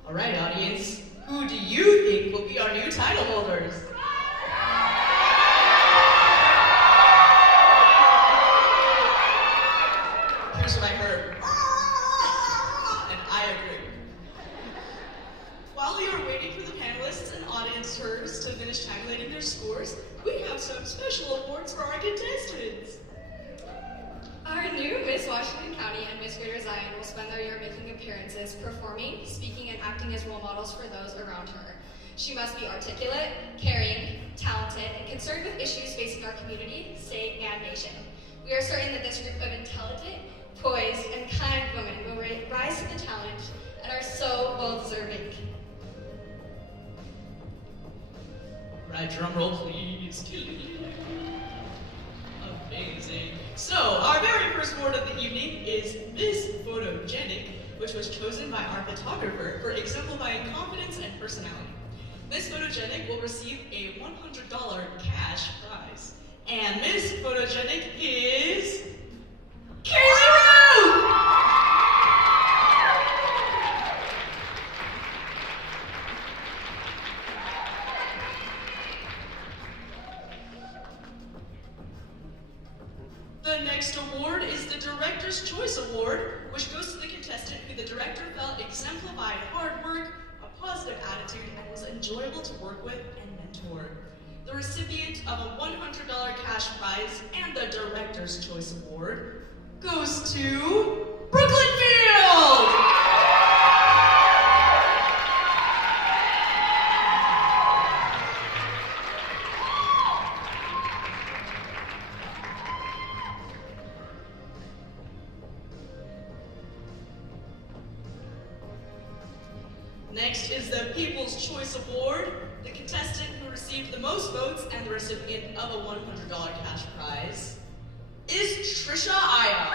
All right, audience, who do you think will be our new title holders? Here's what I heard. And I agree. While we are waiting for the panelists and audience members to finish tabulating their scores, we have some special awards for our contestants. Our new Miss Washington County and Miss Greater Zion will spend their year making appearances, performing, speaking, and acting as role models for those around her. She must be articulate, caring, talented, and concerned with issues facing our community, state, and nation. We are certain that this group of intelligent, poised, and kind women will rise to the challenge and are so well-deserving. Right, drum roll, please. Amazing. So, our very first award of the evening is Miss Photogenic, which was chosen by our photographer for exemplifying confidence and personality. Miss Photogenic will receive a $100 cash prize. And Miss Photogenic is Kaylee Rue! The next award is the Director's Choice Award, which goes to the contestant who the director felt exemplified hard work, a positive attitude, and was enjoyable to work with and mentor. The recipient of a $100 cash prize and the Director's Choice Award goes to Brooklyn Field! Next is the People's Choice Award. The contestant who received the most votes and the recipient of a $100 cash prize is Trisha Aya.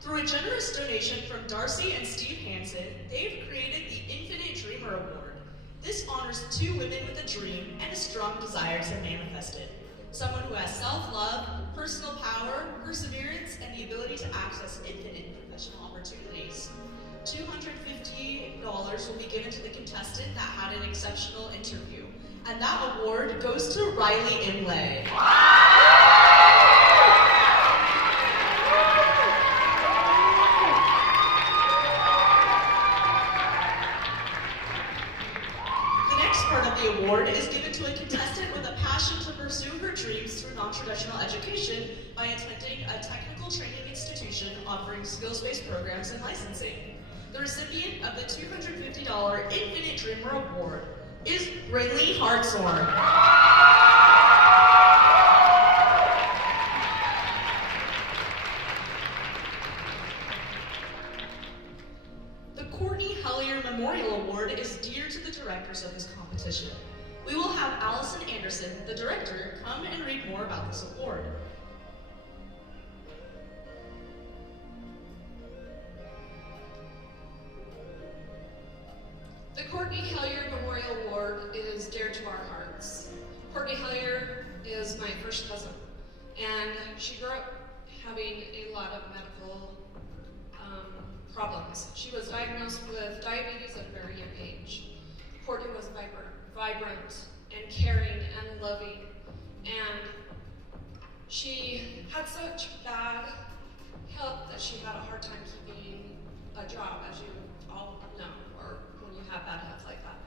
Through a generous donation from Darcy and Steve Hansen, they've created the Infinite Dreamer Award. This honors two women with a dream and a strong desire to manifest it. Someone who has self-love, personal power, perseverance, and the ability to access infinite professional opportunities. $250 will be given to the contestant that had an exceptional interview. And that award goes to Riley Imlay. The next part of the award is given to a contestant with a passion to pursue her dreams through non-traditional education by attending a technical training institution offering skills-based programs and licensing. The recipient of the $250 Infinite Dreamer Award is Brinley Hartshorn. The Courtney Hellier Memorial Award is dear to the directors of this competition. We will have Allison Anderson, the director, come and read more about this award. The Courtney Hellier Memorial Award is dear to our hearts. Courtney Hellier is my first cousin, and she grew up having a lot of medical problems. She was diagnosed with diabetes at a very young age. Courtney was vibrant and caring and loving, and she had such bad health that she had a hard time keeping a job, as you all know, or when you have bad health like that.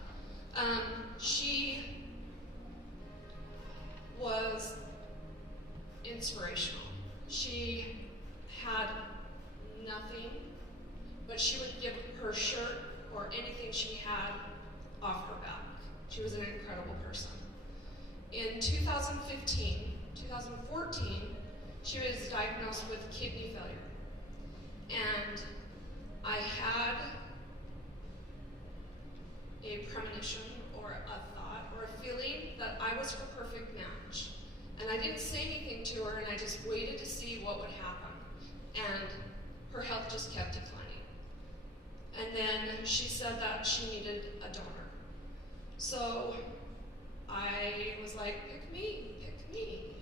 She was inspirational. She had nothing, but she would give her shirt or anything she had off her back. She was an incredible person. In 2014, she was diagnosed with kidney failure. And I had a premonition or a thought or a feeling that I was her perfect match. And I didn't say anything to her, and I just waited to see what would happen. And her health just kept declining. And then she said that she needed a donor. So I was like, pick me, pick me.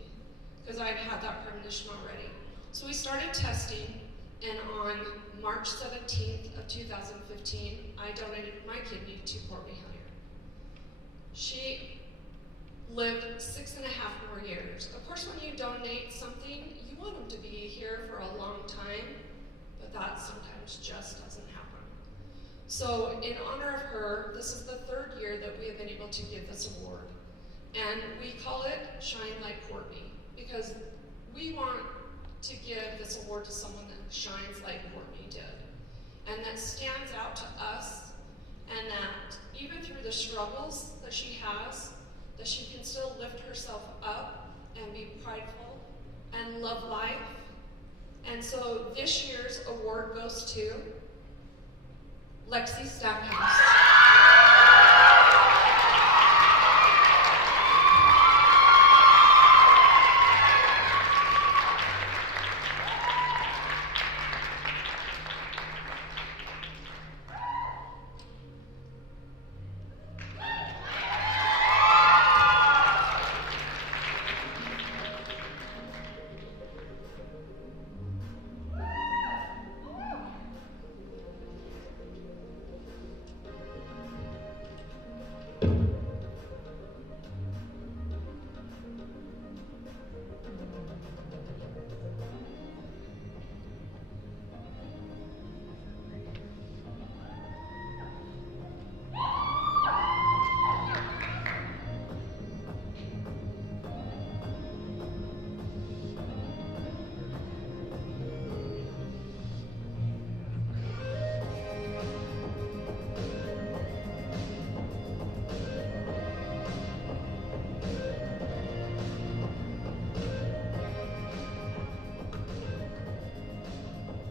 because I've had that premonition already. So we started testing, and on March 17th of 2015, I donated my kidney to Courtney Hilliard. She lived 6.5 more years. Of course, when you donate something, you want them to be here for a long time, but that sometimes just doesn't happen. So in honor of her, this is the 3rd year that we have been able to give this award. And we call it Shine Like Courtney, because we want to give this award to someone that shines like Courtney did, and that stands out to us, and that even through the struggles that she has, that she can still lift herself up and be prideful and love life. And so this year's award goes to Lexi Stackhouse.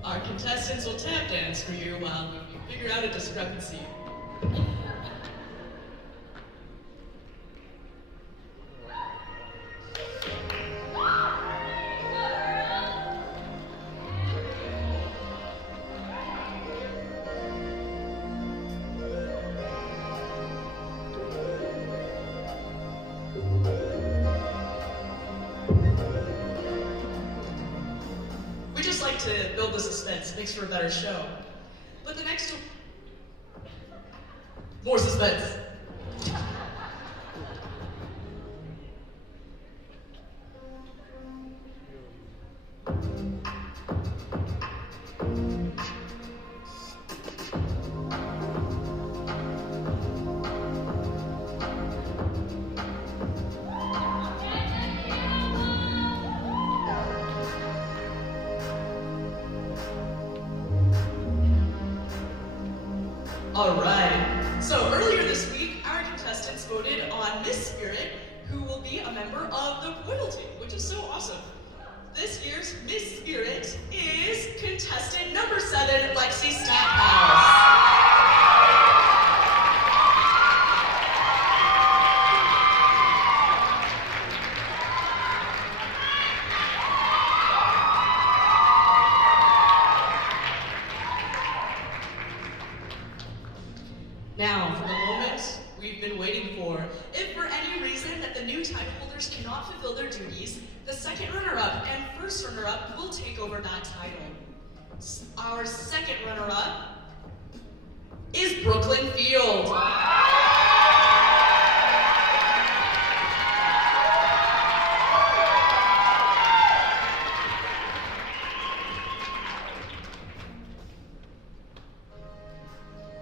Our contestants will tap dance for you while we figure out a discrepancy. To build the suspense, makes for a better show. But the next one, more suspense. All right. So earlier this week, our contestants voted on Miss Spirit, who will be a member of the royalty, which is so awesome. This year's Miss Spirit is contestant number 7, Lexi Stackhouse. Now, for the moment we've been waiting for. If for any reason that the new title holders cannot fulfill their duties, the second runner-up and first runner-up will take over that title. Our second runner-up is Brooklyn Field.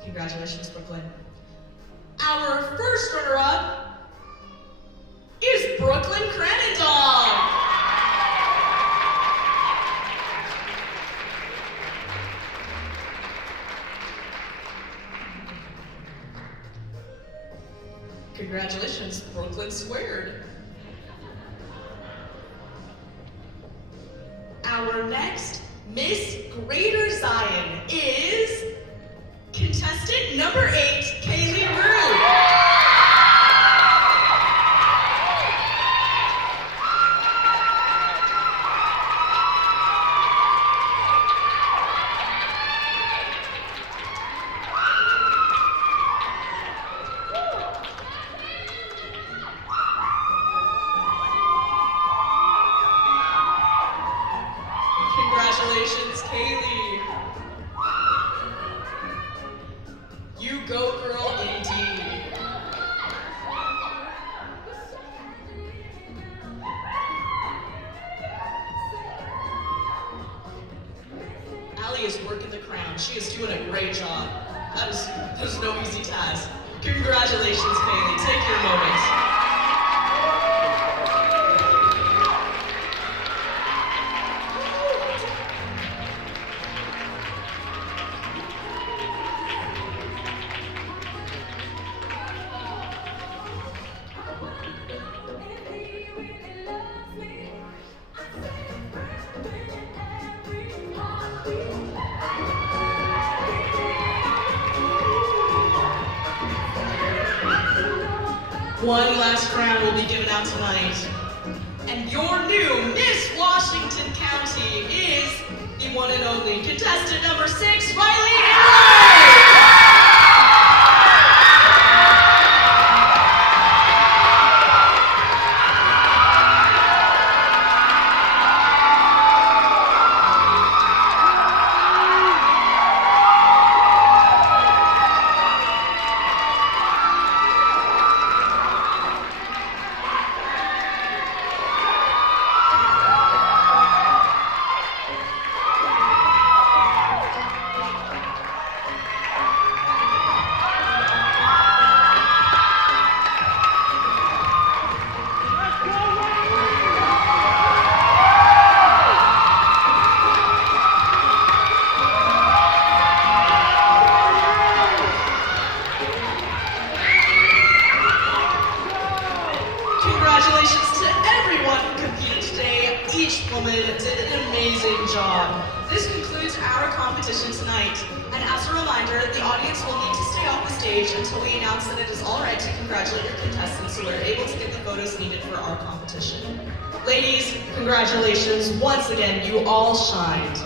Congratulations, Brooklyn. Our first runner-up is Brooklyn Cranendon. Congratulations, Brooklyn Squared. Our next Miss Greater Zion is contestant number 8, Kaylee Rue. and she is doing a great job. That is no easy task. Congratulations, Kaylee. Take your moment. One last crown will be given out tonight. And your new Miss Washington County is the one and only contestant number 6, Riley Henry! Congratulations to everyone who competed today. Each woman did an amazing job. This concludes our competition tonight. And as a reminder, the audience will need to stay off the stage until we announce that it is all right to congratulate your contestants so we're able to get the photos needed for our competition. Ladies, congratulations. Once again, you all shined.